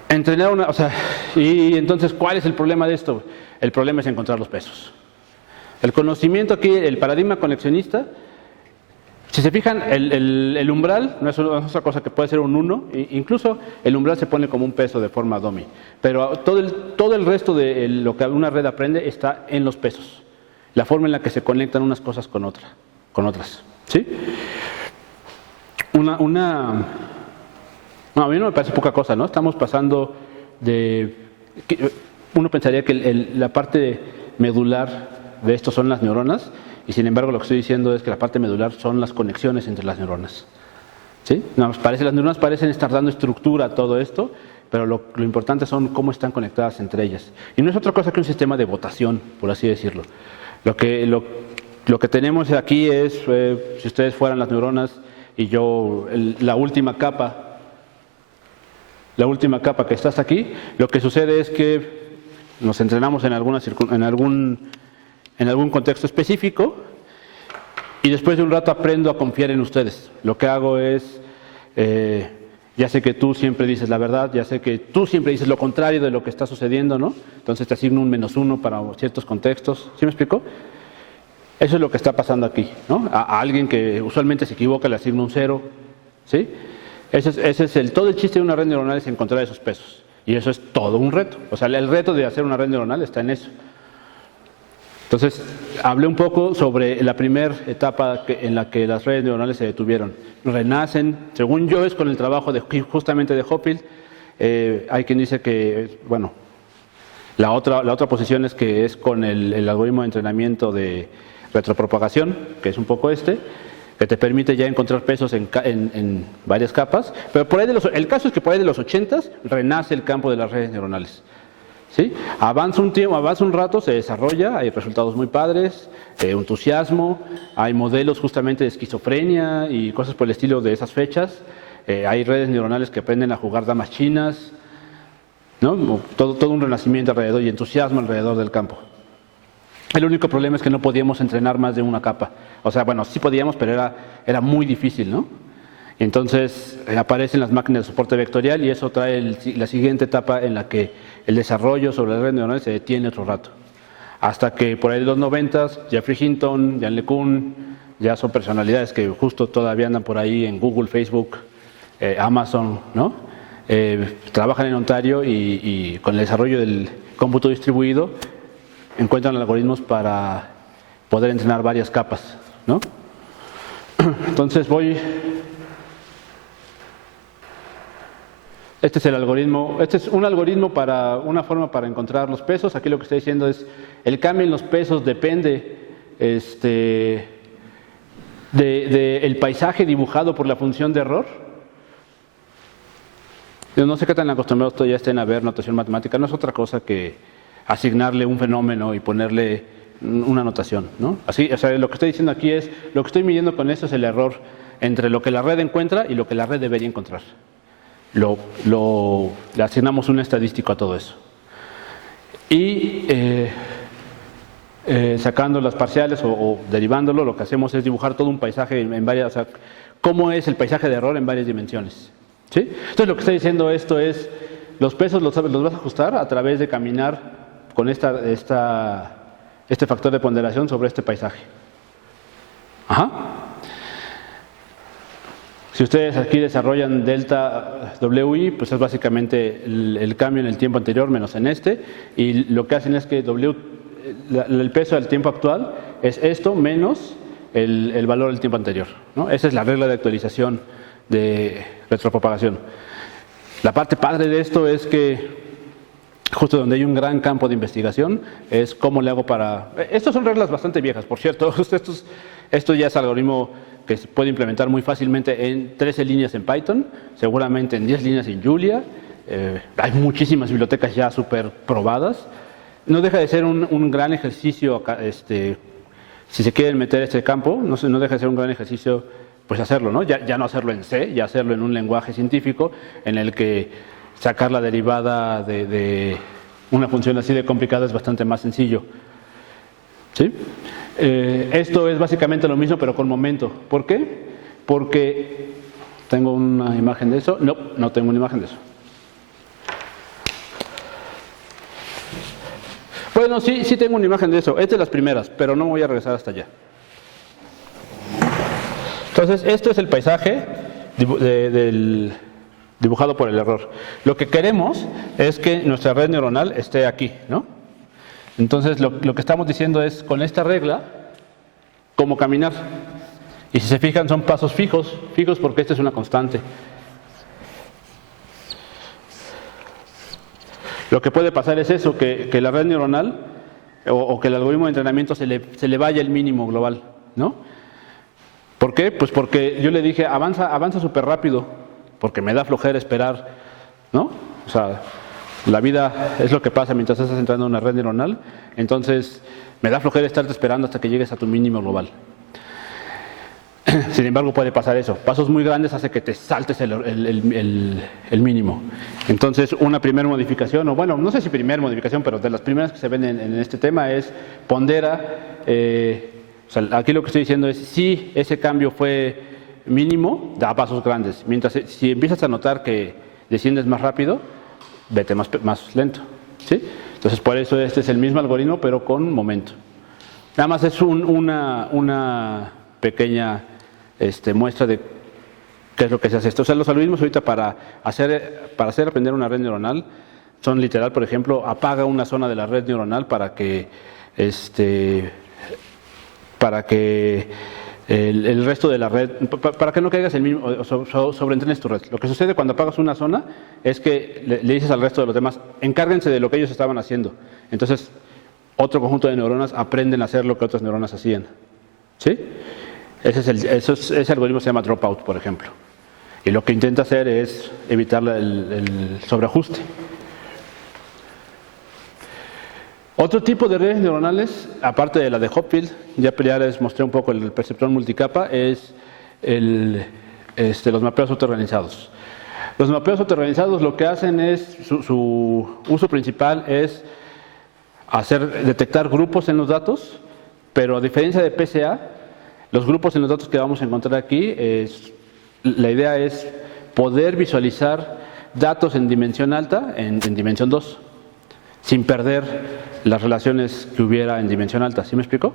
Entrenar y entonces, ¿cuál es el problema de esto? El problema es encontrar los pesos. El conocimiento aquí, el paradigma conexionista, si se fijan, el umbral no es otra cosa que puede ser un 1, incluso el umbral se pone como un peso de forma dummy, pero todo el resto de lo que una red aprende está en los pesos, la forma en la que se conectan unas cosas con otras, ¿sí? No, a mí no me parece poca cosa, ¿no? Estamos pasando uno pensaría que la parte medular de esto son las neuronas, y sin embargo lo que estoy diciendo es que la parte medular son las conexiones entre las neuronas. ¿Sí? Las neuronas parecen estar dando estructura a todo esto, pero lo importante son cómo están conectadas entre ellas. Y no es otra cosa que un sistema de votación, por así decirlo. Lo que tenemos aquí es, si ustedes fueran las neuronas y yo, la última capa que está hasta aquí, lo que sucede es que nos entrenamos en algún contexto específico y después de un rato aprendo a confiar en ustedes. Lo que hago es, ya sé que tú siempre dices la verdad, ya sé que tú siempre dices lo contrario de lo que está sucediendo, ¿no? Entonces te asigno un -1 para ciertos contextos. ¿Sí me explico? Eso es lo que está pasando aquí, ¿no? A alguien que usualmente se equivoca le asigno un 0, ¿sí? Ese es todo el chiste de una red neuronal, es encontrar esos pesos. Y eso es todo un reto. O sea, el reto de hacer una red neuronal está en eso. Entonces, hablé un poco sobre la primera etapa en la que las redes neuronales se detuvieron. Renacen, según yo, es con el trabajo justamente de Hopfield. Hay quien dice que, bueno, la otra posición es que es con el algoritmo de entrenamiento de retropropagación, que es un poco que te permite ya encontrar pesos en varias capas, pero por ahí el caso es que por ahí de los 80s renace el campo de las redes neuronales. ¿Sí? Avanza un tiempo, avanza un rato, se desarrolla, hay resultados muy padres, entusiasmo, hay modelos justamente de esquizofrenia y cosas por el estilo de esas fechas, hay redes neuronales que aprenden a jugar damas chinas, ¿no? Todo un renacimiento alrededor y entusiasmo alrededor del campo. El único problema es que no podíamos entrenar más de una capa. O sea, bueno, sí podíamos, pero era muy difícil, ¿no? Entonces aparecen las máquinas de soporte vectorial y eso trae la siguiente etapa en la que el desarrollo sobre las redes neuronales se detiene otro rato. Hasta que por ahí de los 90s, Jeffrey Hinton, Yann LeCun, ya son personalidades que justo todavía andan por ahí en Google, Facebook, Amazon, ¿no? Trabajan en Ontario y con el desarrollo del cómputo distribuido encuentran algoritmos para poder entrenar varias capas, ¿no? Entonces este es el algoritmo, este es un algoritmo para una forma para encontrar los pesos. Aquí lo que estoy diciendo es el cambio en los pesos depende del paisaje dibujado por la función de error. Yo no sé qué tan acostumbrados ya estén a ver notación matemática, no es otra cosa que asignarle un fenómeno y ponerle una notación, ¿no? Así, o sea, lo que estoy diciendo aquí es, lo que estoy midiendo con esto es el error entre lo que la red encuentra y lo que la red debería encontrar. Le asignamos un estadístico a todo eso. Y sacando las parciales o derivándolo, lo que hacemos es dibujar todo un paisaje en varias, o sea, cómo es el paisaje de error en varias dimensiones, ¿sí? Entonces lo que estoy diciendo esto es, los pesos los vas a ajustar a través de caminar con este factor de ponderación sobre este paisaje. Ajá. Si ustedes aquí desarrollan delta WI, pues es básicamente el cambio en el tiempo anterior menos en y lo que hacen es que el peso del tiempo actual es esto menos el valor del tiempo anterior, ¿no? Esa es la regla de actualización de retropropagación. La parte padre de esto es que justo donde hay un gran campo de investigación es cómo le hago para... Estas son reglas bastante viejas, por cierto. Esto ya es algoritmo que se puede implementar muy fácilmente en 13 líneas en Python, seguramente en 10 líneas en Julia. Hay muchísimas bibliotecas ya súper probadas. No deja de ser un gran ejercicio, si se quieren meter este campo, no deja de ser un gran ejercicio pues hacerlo, ¿no? Ya no hacerlo en C, ya hacerlo en un lenguaje científico en el que sacar la derivada de una función así de complicada es bastante más sencillo, ¿sí? Esto es básicamente lo mismo pero con momento. ¿Por qué? Porque tengo una imagen de eso. No tengo una imagen de eso. Bueno, sí tengo una imagen de eso. Es de las primeras, pero no voy a regresar hasta allá. Entonces, esto es el paisaje dibujado por el error. Lo que queremos es que nuestra red neuronal esté aquí, ¿no? Entonces, lo que estamos diciendo es, con esta regla, cómo caminar. Y si se fijan, son pasos fijos porque esta es una constante. Lo que puede pasar es eso, que la red neuronal o que el algoritmo de entrenamiento se le vaya el mínimo global, ¿no? ¿Por qué? Pues porque yo le dije, avanza súper rápido, porque me da flojera esperar, ¿no? O sea, la vida es lo que pasa mientras estás entrando en una red neuronal, entonces me da flojera estarte esperando hasta que llegues a tu mínimo global. Sin embargo, puede pasar eso. Pasos muy grandes hace que te saltes el mínimo. Entonces, una primera modificación, o bueno, no sé si primera modificación, pero de las primeras que se ven en este tema es pondera. O sea, aquí lo que estoy diciendo es, si ese cambio fue mínimo, da pasos grandes. Mientras, si empiezas a notar que desciendes más rápido, vete más lento, ¿sí? Entonces, por eso este es el mismo algoritmo, pero con momento. Nada más es una pequeña muestra de qué es lo que se hace esto. O sea, los algoritmos ahorita para hacer aprender una red neuronal son literal, por ejemplo, apaga una zona de la red neuronal para que el resto de la red, para que no caigas el mismo, sobreentrenes tu red. Lo que sucede cuando apagas una zona es que le dices al resto de los demás, encárguense de lo que ellos estaban haciendo. Entonces, otro conjunto de neuronas aprenden a hacer lo que otras neuronas hacían. ¿Sí? Ese algoritmo se llama dropout, por ejemplo. Y lo que intenta hacer es evitar el sobreajuste. Otro tipo de redes neuronales, aparte de la de Hopfield, ya les mostré un poco el perceptrón multicapa, es los mapeos autoorganizados. Los mapeos autoorganizados lo que hacen es, su uso principal es detectar grupos en los datos, pero a diferencia de PCA, los grupos en los datos que vamos a encontrar aquí, la idea es poder visualizar datos en dimensión alta en dimensión 2, sin perder las relaciones que hubiera en dimensión alta. ¿Sí me explico?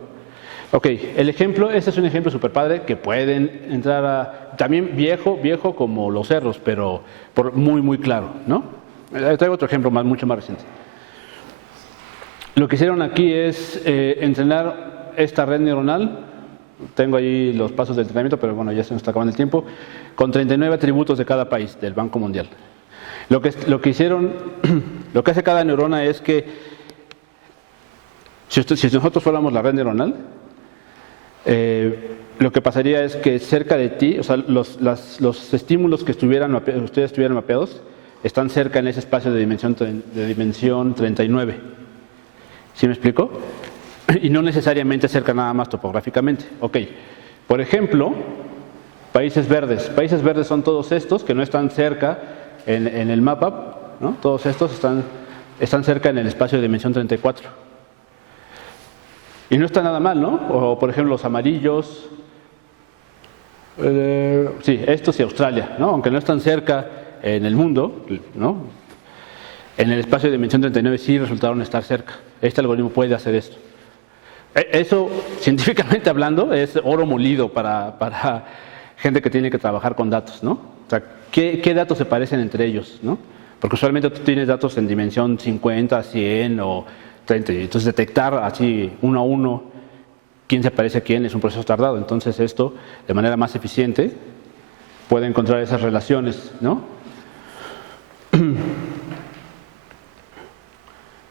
Ok, este es un ejemplo súper padre que pueden entrar también viejo como los cerros, pero muy claro, ¿no? Traigo otro ejemplo mucho más reciente. Lo que hicieron aquí es entrenar esta red neuronal. Tengo ahí los pasos del entrenamiento, pero bueno, ya se nos está acabando el tiempo, con 39 atributos de cada país del Banco Mundial. Lo que hicieron, lo que hace cada neurona es que, si nosotros fuéramos la red neuronal, lo que pasaría es que cerca de ti, o sea, los estímulos que ustedes estuvieran mapeados, están cerca en ese espacio de dimensión 39. ¿Sí me explico? Y no necesariamente cerca nada más topográficamente. Ok, por ejemplo, países verdes. Países verdes son todos estos que no están cerca en el mapa, ¿no? Todos estos están cerca en el espacio de dimensión 34. Y no está nada mal, ¿no? O por ejemplo los amarillos, sí, estos y Australia, ¿no? Aunque no están cerca en el mundo, ¿no? En el espacio de dimensión 39 sí resultaron estar cerca. Este algoritmo puede hacer esto. Eso, científicamente hablando, es oro molido para gente que tiene que trabajar con datos, ¿no? O sea, ¿qué datos se parecen entre ellos, ¿no? Porque usualmente tú tienes datos en dimensión 50, 100 o 30. Entonces, detectar así uno a uno quién se parece a quién es un proceso tardado. Entonces, esto, de manera más eficiente, puede encontrar esas relaciones, ¿no?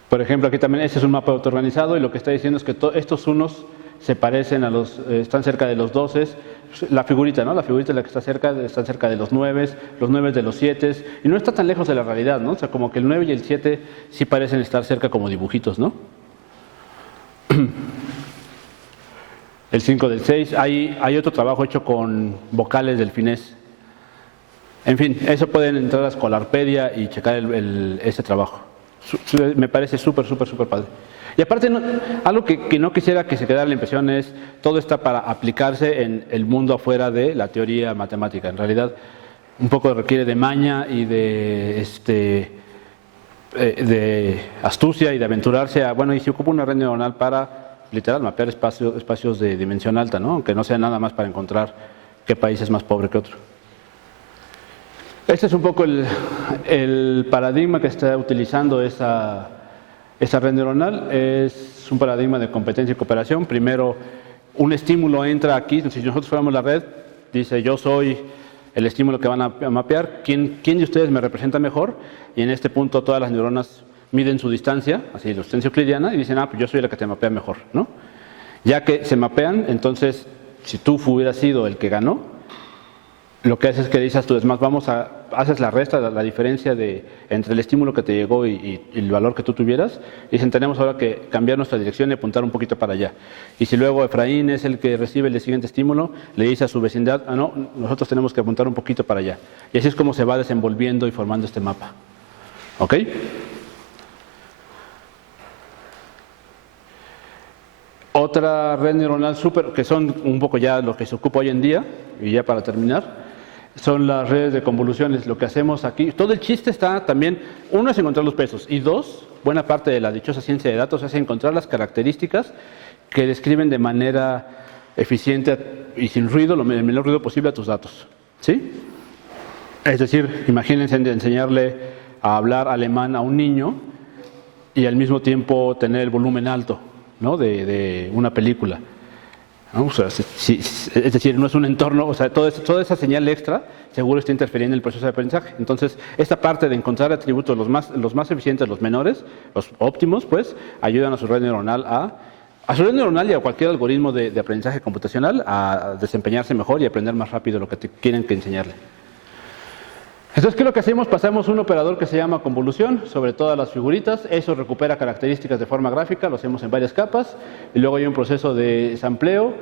Por ejemplo, aquí también este es un mapa autoorganizado y lo que está diciendo es que estos unos se parecen están cerca de los 12, la figurita, ¿no? La figurita es la que están cerca de los 9 de los 7, y no está tan lejos de la realidad, ¿no? O sea, como que el 9 y el 7 sí parecen estar cerca como dibujitos, ¿no? El 5 del 6, hay otro trabajo hecho con vocales del finés. En fin, eso pueden entrar a Scholarpedia y checar ese trabajo. Me parece súper padre. Y aparte, algo que no quisiera que se quedara la impresión es, todo está para aplicarse en el mundo afuera de la teoría matemática. En realidad, un poco requiere de maña y de astucia y de aventurarse a, bueno, y si ocupo una red neuronal para, literal, mapear espacios de dimensión alta, ¿no? Aunque no sea nada más para encontrar qué país es más pobre que otro. Este es un poco el paradigma que está utilizando esa red neuronal. Es un paradigma de competencia y cooperación. Primero, un estímulo entra aquí. Si nosotros fuéramos la red, dice yo soy el estímulo que van a mapear. ¿Quién de ustedes me representa mejor? Y en este punto todas las neuronas miden su distancia, así la distancia euclidiana, y dicen, pues yo soy la que te mapea mejor, ¿no? Ya que se mapean, entonces, si tú hubieras sido el que ganó, lo que haces es que dices tú, es más, haces la resta, la diferencia entre el estímulo que te llegó y el valor que tú tuvieras, y dicen, tenemos ahora que cambiar nuestra dirección y apuntar un poquito para allá. Y si luego Efraín es el que recibe el siguiente estímulo, le dice a su vecindad, no, nosotros tenemos que apuntar un poquito para allá. Y así es como se va desenvolviendo y formando este mapa. ¿Ok? Otra red neuronal que son un poco ya lo que se ocupa hoy en día, y ya para terminar, son las redes de convoluciones. Lo que hacemos aquí, todo el chiste está también, uno es encontrar los pesos, y dos, buena parte de la dichosa ciencia de datos es encontrar las características que describen de manera eficiente y sin ruido, el menor ruido posible a tus datos. ¿Sí? Es decir, imagínense enseñarle a hablar alemán a un niño y al mismo tiempo tener el volumen alto, ¿no? de una película, ¿no? O sea, es decir, no es un entorno, o sea, toda esa señal extra seguro está interfiriendo en el proceso de aprendizaje. Entonces, esta parte de encontrar atributos los más eficientes, los menores, los óptimos, pues, ayudan a su red neuronal a su red neuronal y a cualquier algoritmo de aprendizaje computacional a desempeñarse mejor y aprender más rápido lo que quieren que enseñarle. Entonces, ¿qué es lo que hacemos? Pasamos un operador que se llama convolución sobre todas las figuritas. Eso recupera características de forma gráfica, lo hacemos en varias capas. Y luego hay un proceso de sampleo.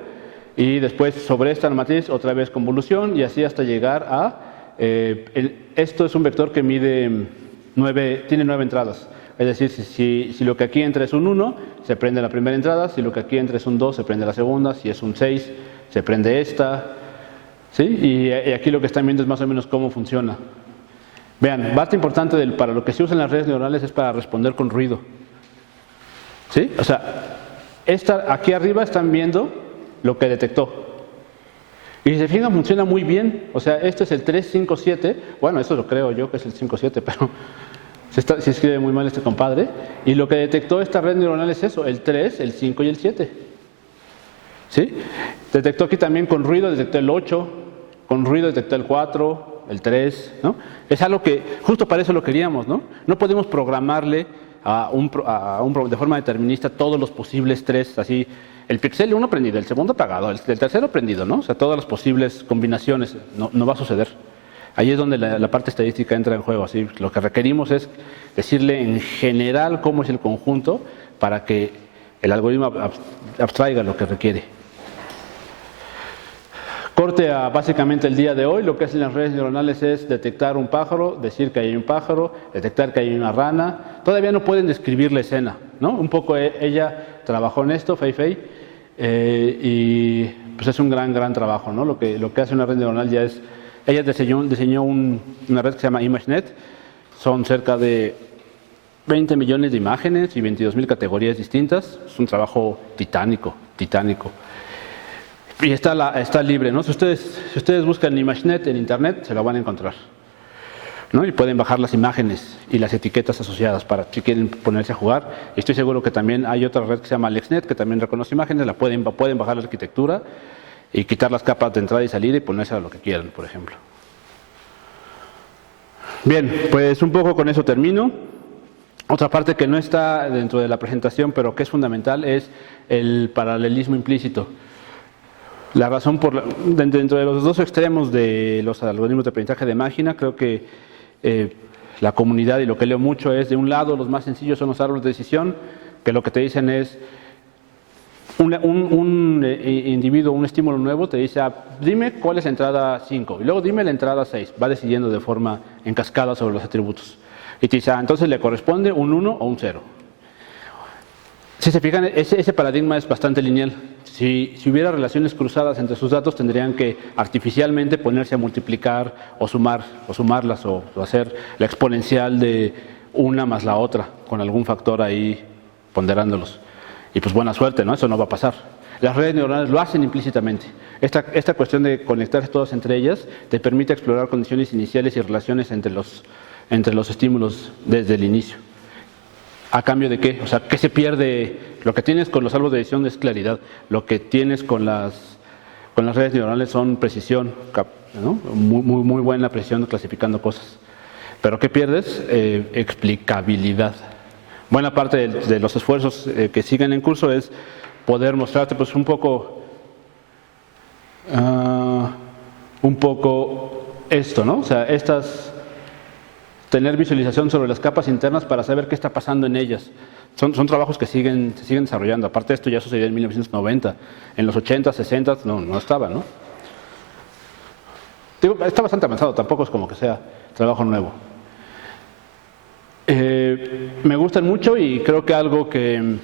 Y después sobre esta matriz otra vez convolución. Y así hasta llegar a... esto es un vector que tiene 9 entradas. Es decir, si lo que aquí entra es un 1, se prende la primera entrada. Si lo que aquí entra es un 2, se prende la segunda. Si es un 6, se prende esta. ¿Sí? Y aquí lo que están viendo es más o menos cómo funciona. Vean, parte importante para lo que se usa en las redes neuronales es para responder con ruido. ¿Sí? O sea, aquí arriba están viendo lo que detectó. Y si se fijan, funciona muy bien. O sea, esto es el 357. Bueno, eso lo creo yo que es el 57, pero se escribe muy mal este compadre. Y lo que detectó esta red neuronal es eso, el 3, el 5 y el 7. ¿Sí? Detectó aquí también con ruido, detectó el 8, con ruido detectó el 4, el 3, ¿no? Es algo que justo para eso lo queríamos, ¿no? No podemos programarle de forma determinista todos los posibles 3, así, el píxel 1 prendido, el segundo apagado, el tercero prendido, ¿no? O sea, todas las posibles combinaciones, no va a suceder. Ahí es donde la parte estadística entra en juego, así, lo que requerimos es decirle en general cómo es el conjunto para que el algoritmo abstraiga lo que requiere. Corte a básicamente el día de hoy, lo que hacen las redes neuronales es detectar un pájaro, decir que hay un pájaro, detectar que hay una rana. Todavía no pueden describir la escena, ¿no? Un poco ella trabajó en esto, Fei, y pues es un gran trabajo, ¿no? Lo que hace una red neuronal ya es... Ella diseñó una red que se llama ImageNet, son cerca de 20 millones de imágenes y 22,000 categorías distintas. Es un trabajo titánico. Y está libre, ¿no? Si ustedes buscan ImageNet en internet, se lo van a encontrar, ¿no? Y pueden bajar las imágenes y las etiquetas asociadas para si quieren ponerse a jugar. Y estoy seguro que también hay otra red que se llama AlexNet, que también reconoce imágenes, pueden bajar la arquitectura y quitar las capas de entrada y salida y ponerse a lo que quieran, por ejemplo. Bien, pues un poco con eso termino. Otra parte que no está dentro de la presentación, pero que es fundamental, es el paralelismo implícito. La razón dentro de los dos extremos de los algoritmos de aprendizaje de máquina, creo que la comunidad y lo que leo mucho es, de un lado, los más sencillos son los árboles de decisión, que lo que te dicen es, un individuo, un estímulo nuevo, te dice, dime cuál es la entrada 5, y luego dime la entrada 6, va decidiendo de forma en cascada sobre los atributos. Y te dice, entonces le corresponde un 1 o un 0. Si se fijan, ese paradigma es bastante lineal. Si hubiera relaciones cruzadas entre sus datos, tendrían que artificialmente ponerse a multiplicar o sumarlas o hacer la exponencial de una más la otra, con algún factor ahí ponderándolos. Y pues buena suerte, ¿no? Eso no va a pasar. Las redes neuronales lo hacen implícitamente. Esta cuestión de conectarse todas entre ellas te permite explorar condiciones iniciales y relaciones entre los estímulos desde el inicio. ¿A cambio de qué? O sea, ¿qué se pierde? Lo que tienes con los árboles de decisión es claridad. Lo que tienes con las redes neuronales son precisión, ¿no? Muy buena precisión clasificando cosas. ¿Pero qué pierdes? Explicabilidad. buena parte de los esfuerzos que siguen en curso es poder mostrarte pues un poco esto, ¿no? O sea, tener visualización sobre las capas internas para saber qué está pasando en ellas. Son trabajos que se siguen desarrollando. Aparte, esto ya sucedió en 1990. En los 80, 60 no estaba, ¿no? Digo, está bastante avanzado, tampoco es como que sea trabajo nuevo. Me gustan mucho y creo que algo que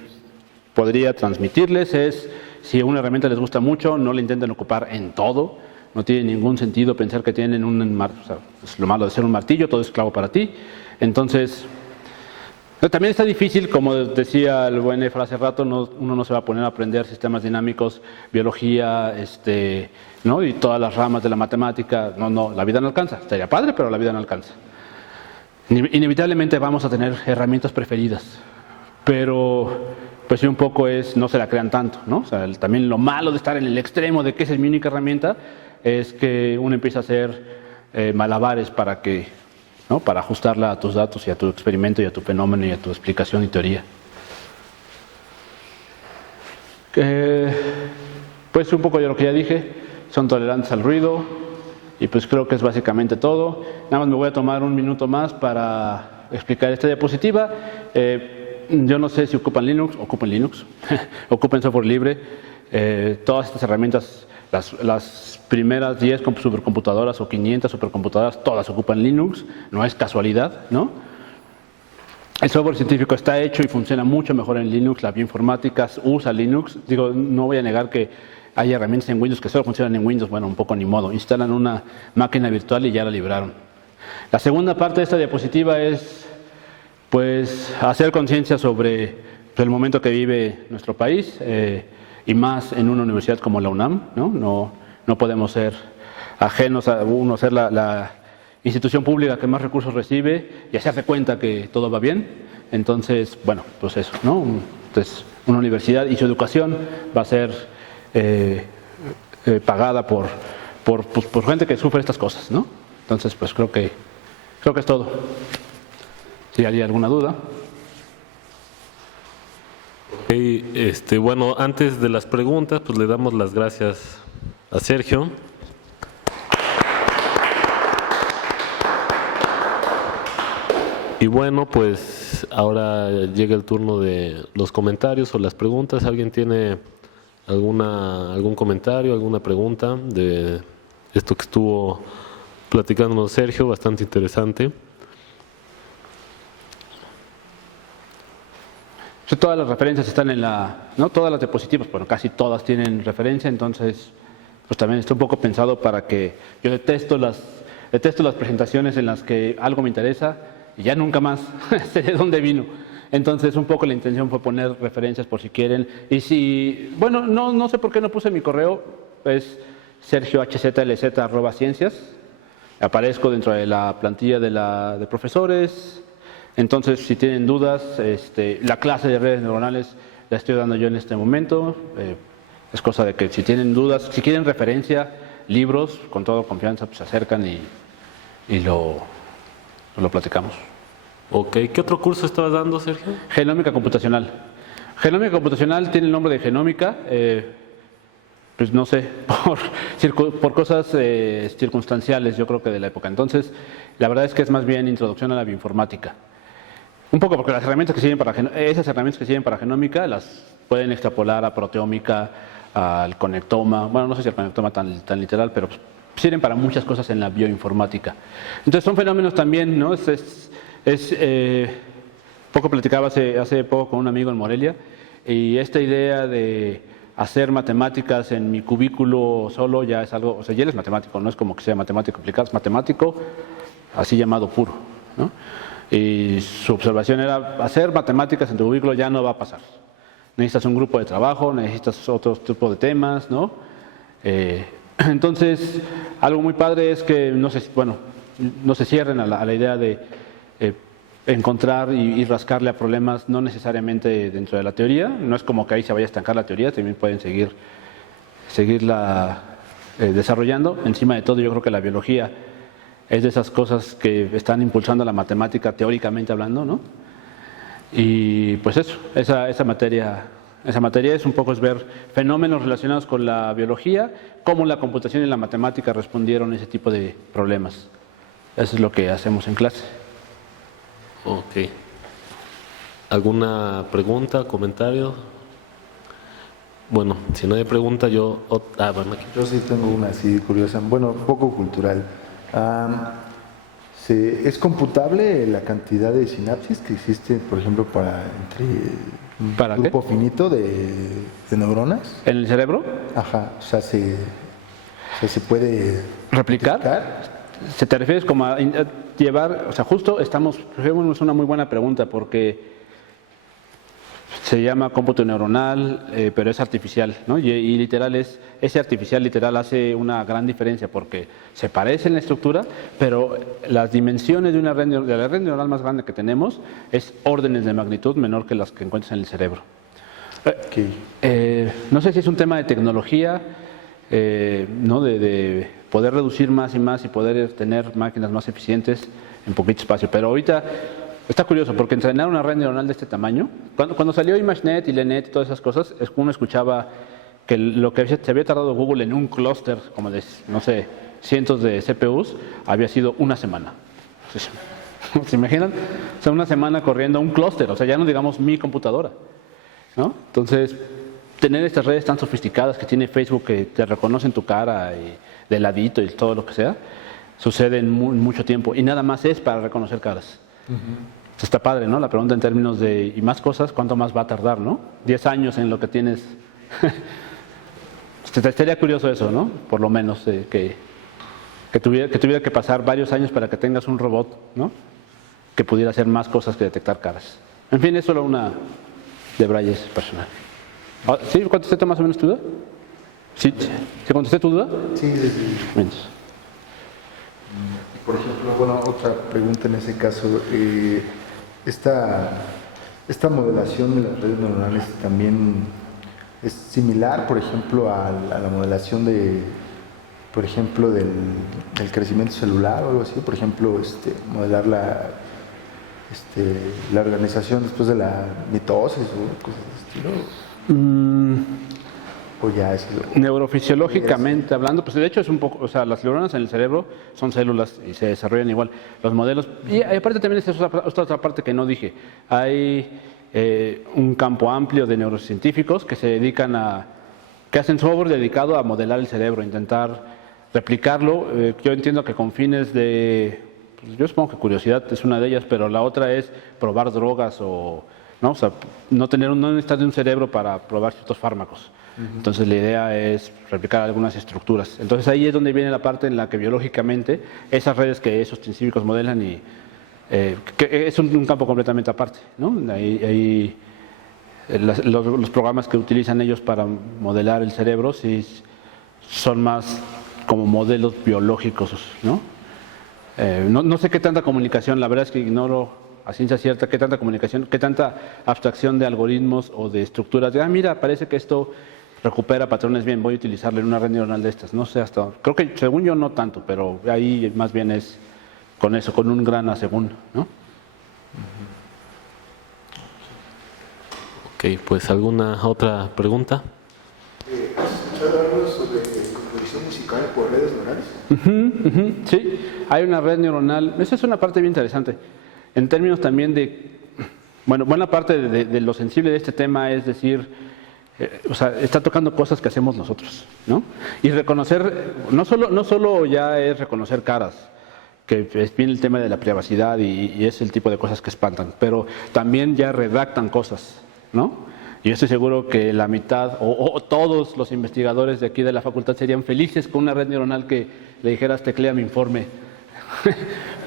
podría transmitirles es, si una herramienta les gusta mucho, no la intenten ocupar en todo. No tiene ningún sentido pensar que tienen o sea, es lo malo de ser un martillo, todo es clavo para ti. Entonces, también está difícil, como decía el buen Efra hace rato, uno no se va a poner a aprender sistemas dinámicos, biología, ¿no? Y todas las ramas de la matemática. No, la vida no alcanza. Estaría padre, pero la vida no alcanza. Inevitablemente vamos a tener herramientas preferidas, pero pues sí, un poco no se la crean tanto, ¿no? O sea, también lo malo de estar en el extremo de que esa es mi única herramienta es que uno empieza a hacer malabares ¿no? Para ajustarla a tus datos y a tu experimento y a tu fenómeno y a tu explicación y teoría. Pues un poco de lo que ya dije, son tolerantes al ruido y pues creo que es básicamente todo. Nada más me voy a tomar un minuto más para explicar esta diapositiva. Yo no sé si ocupan Linux, ocupen software libre. Todas estas herramientas, las primeras 10 supercomputadoras o 500 supercomputadoras, todas ocupan Linux, no es casualidad, ¿no? El software científico está hecho y funciona mucho mejor en Linux, la bioinformática usa Linux. Digo, no voy a negar que hay herramientas en Windows que solo funcionan en Windows, bueno, un poco ni modo. Instalan una máquina virtual y ya la libraron. La segunda parte de esta diapositiva es, pues, hacer conciencia sobre el momento que vive nuestro país y más en una universidad como la UNAM, ¿no? No podemos ser ajenos a uno ser la institución pública que más recursos recibe y hacerse cuenta que todo va bien. Entonces, bueno, pues eso, ¿no? Entonces, una universidad y su educación va a ser pagada por gente que sufre estas cosas, ¿no? Entonces, pues creo que es todo. Si hay alguna duda. Bueno, antes de las preguntas, pues le damos las gracias a Sergio. Y bueno, pues ahora llega el turno de los comentarios o las preguntas. ¿Alguien tiene algún comentario, alguna pregunta de esto que estuvo platicándonos Sergio? Bastante interesante. Todas las referencias están ¿no? Todas las diapositivas, bueno, casi todas tienen referencia, entonces pues también está un poco pensado para que yo detesto las presentaciones en las que algo me interesa y ya nunca más sé de dónde vino. Entonces un poco la intención fue poner referencias por si quieren. Y si, bueno, no sé por qué no puse mi correo, es sergiohzlz@ciencias. Aparezco dentro de la plantilla de profesores. Entonces, si tienen dudas, la clase de redes neuronales la estoy dando yo en este momento. Es cosa de que si tienen dudas, si quieren referencia, libros, con toda confianza, pues se acercan y lo platicamos. Ok, ¿qué otro curso estabas dando, Sergio? Genómica computacional. Genómica computacional tiene el nombre de genómica, pues no sé, por cosas circunstanciales, yo creo que de la época. Entonces, la verdad es que es más bien introducción a la bioinformática. Un poco porque las herramientas que sirven esas herramientas que sirven para genómica las pueden extrapolar a proteómica, al conectoma. Bueno, no sé si el conectoma tan literal, pero sirven para muchas cosas en la bioinformática. Entonces son fenómenos también, ¿no? Poco platicaba hace poco con un amigo en Morelia y esta idea de hacer matemáticas en mi cubículo solo ya es algo, o sea, ya él es matemático, no es como que sea matemático aplicado, es matemático así llamado puro, ¿no? Y su observación era, hacer matemáticas en tu cubículo ya no va a pasar. Necesitas un grupo de trabajo, necesitas otro tipo de temas, ¿no? Entonces, algo muy padre es que no se cierren a la idea de encontrar y rascarle a problemas no necesariamente dentro de la teoría. No es como que ahí se vaya a estancar la teoría, también pueden seguirla desarrollando. Encima de todo, yo creo que la biología es de esas cosas que están impulsando la matemática teóricamente hablando, ¿no? Y pues eso, esa materia es un poco es ver fenómenos relacionados con la biología, cómo la computación y la matemática respondieron a ese tipo de problemas. Eso es lo que hacemos en clase. Ok. ¿Alguna pregunta, comentario? Bueno, si no hay pregunta, yo... bueno, aquí. Yo sí tengo una así curiosa, bueno, poco cultural. ¿Es computable la cantidad de sinapsis que existe, por ejemplo, entre un ¿Para grupo qué? finito de neuronas? ¿En el cerebro? Ajá, o sea, se puede ¿Replicar? ¿Se te refieres como a llevar, o sea, justo es una muy buena pregunta porque se llama cómputo neuronal, pero es artificial, ¿no? Y literal ese artificial literal hace una gran diferencia porque se parece en la estructura, pero las dimensiones de la red neuronal más grande que tenemos es órdenes de magnitud menor que las que encuentras en el cerebro. No sé si es un tema de tecnología, ¿no? De poder reducir más y más y poder tener máquinas más eficientes en poquito espacio. Pero ahorita está curioso porque entrenar una red neuronal de este tamaño, cuando salió ImageNet y LeNet y todas esas cosas, uno escuchaba que lo que se había tardado Google en un clúster, como de, no sé, cientos de CPUs, había sido una semana. ¿Se imaginan? O sea, una semana corriendo un clúster, o sea, ya no digamos mi computadora, ¿no? Entonces, tener estas redes tan sofisticadas que tiene Facebook que te reconocen tu cara y de ladito y todo lo que sea, sucede en mucho tiempo y nada más es para reconocer caras. Está padre, ¿no? La pregunta en términos de, y más cosas, ¿cuánto más va a tardar, no? 10 años en lo que tienes. Estaría curioso eso, ¿no? Por lo menos, que tuviera que pasar varios años para que tengas un robot, ¿no? Que pudiera hacer más cosas que detectar caras. En fin, es solo una debrayes personal. ¿Sí? ¿Contesté más o menos tu duda? ¿Sí? ¿Se contesté tu duda? Sí. Bien. Por ejemplo, bueno, otra pregunta en ese caso, esta modelación de las redes neuronales también es similar, por ejemplo, a la modelación por ejemplo, del crecimiento celular o algo así, por ejemplo, modelar la organización después de la mitosis o cosas de ese estilo. O ya es Neurofisiológicamente hablando, pues de hecho es un poco, o sea, las neuronas en el cerebro son células y se desarrollan igual. Los modelos, y aparte también es otra parte que no dije, hay un campo amplio de neurocientíficos que se dedican que hacen software dedicado a modelar el cerebro, intentar replicarlo. Yo entiendo que con fines pues yo supongo que curiosidad es una de ellas, pero la otra es probar drogas ¿no? O sea, no necesitar de un cerebro para probar ciertos fármacos. Entonces la idea es replicar algunas estructuras. Entonces ahí es donde viene la parte en la que biológicamente esas redes que esos científicos modelan que es un campo completamente aparte, ¿no? Ahí los programas que utilizan ellos para modelar el cerebro sí son más como modelos biológicos, ¿no? No sé qué tanta comunicación, la verdad es que ignoro a ciencia cierta qué tanta comunicación, qué tanta abstracción de algoritmos o de estructuras. Mira, parece que esto recupera patrones bien, voy a utilizarle en una red neuronal de estas. No sé hasta, creo que según yo no tanto, pero ahí más bien es con eso, con un gran a según, ¿no? Ok, pues ¿alguna otra pregunta? ¿Has escuchado algo sobre composición musical por redes neurales? Sí, hay una red neuronal, esa es una parte bien interesante. En términos también buena parte de lo sensible de este tema es decir, o sea, está tocando cosas que hacemos nosotros, ¿no? Y reconocer, no solo ya es reconocer caras, que es bien el tema de la privacidad y es el tipo de cosas que espantan, pero también ya redactan cosas, ¿no? Y yo estoy seguro que la mitad o todos los investigadores de aquí de la facultad serían felices con una red neuronal que le dijeras teclea mi informe.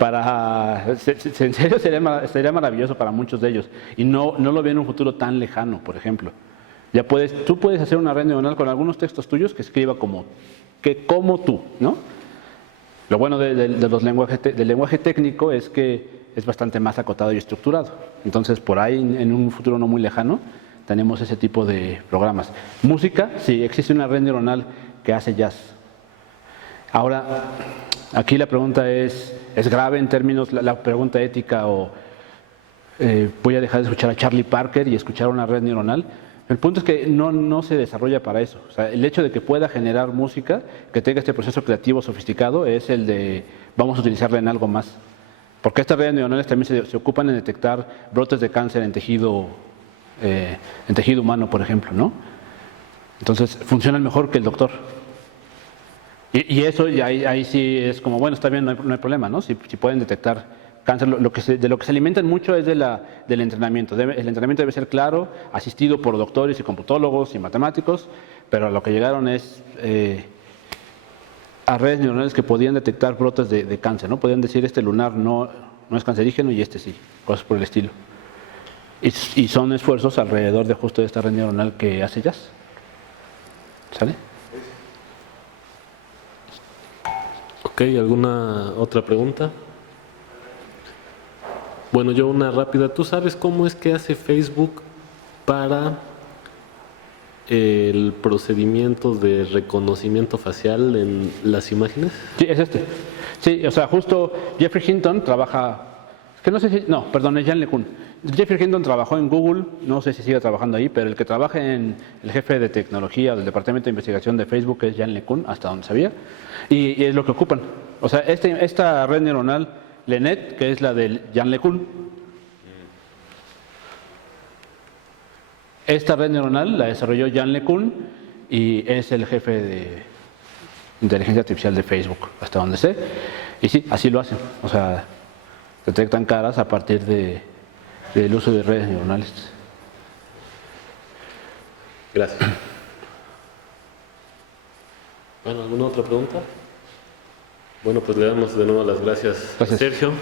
En serio sería maravilloso para muchos de ellos y no lo veo en un futuro tan lejano. Por ejemplo, tú puedes hacer una red neuronal con algunos textos tuyos que escriba como tú, ¿no? Lo bueno del lenguaje técnico es que es bastante más acotado y estructurado. Entonces, por ahí en un futuro no muy lejano tenemos ese tipo de programas. Música, sí, existe una red neuronal que hace jazz. Ahora, aquí la pregunta es grave en términos, la pregunta ética voy a dejar de escuchar a Charlie Parker y escuchar una red neuronal. El punto es que no se desarrolla para eso. O sea, el hecho de que pueda generar música, que tenga este proceso creativo sofisticado, es el de vamos a utilizarla en algo más. Porque estas redes neuronales también se ocupan en detectar brotes de cáncer en tejido humano, por ejemplo, ¿no? Entonces, funcionan mejor que el doctor. Y eso, y ahí sí es como, bueno, está bien, no hay problema, ¿no? Si pueden detectar cáncer, de lo que se alimentan mucho es del entrenamiento. El entrenamiento debe ser claro, asistido por doctores y computólogos y matemáticos, pero a lo que llegaron es a redes neuronales que podían detectar brotes de cáncer, ¿no? Podían decir, este lunar no es cancerígeno y este sí, cosas por el estilo. Y son esfuerzos alrededor de justo esta red neuronal que hace Jazz. ¿Sale? Ok, ¿alguna otra pregunta? Bueno, yo una rápida. ¿Tú sabes cómo es que hace Facebook para el procedimiento de reconocimiento facial en las imágenes? Sí, es este. Sí, o sea, justo Jeffrey Hinton trabaja... que no sé si... No, perdón, es Jan LeCun. Jeffrey Hinton trabajó en Google, no sé si sigue trabajando ahí, pero el que trabaja en el jefe de tecnología del departamento de investigación de Facebook es Jan LeCun, hasta donde sabía, y es lo que ocupan. O sea, esta red neuronal LeNet, que es la del Jan LeCun, esta red neuronal la desarrolló Jan LeCun y es el jefe de inteligencia artificial de Facebook, hasta donde sé, y sí, así lo hacen. O sea, detectan caras a partir del uso de redes neuronales. Gracias. Bueno, ¿alguna otra pregunta? Bueno, pues le damos de nuevo las gracias. Gracias. a Sergio.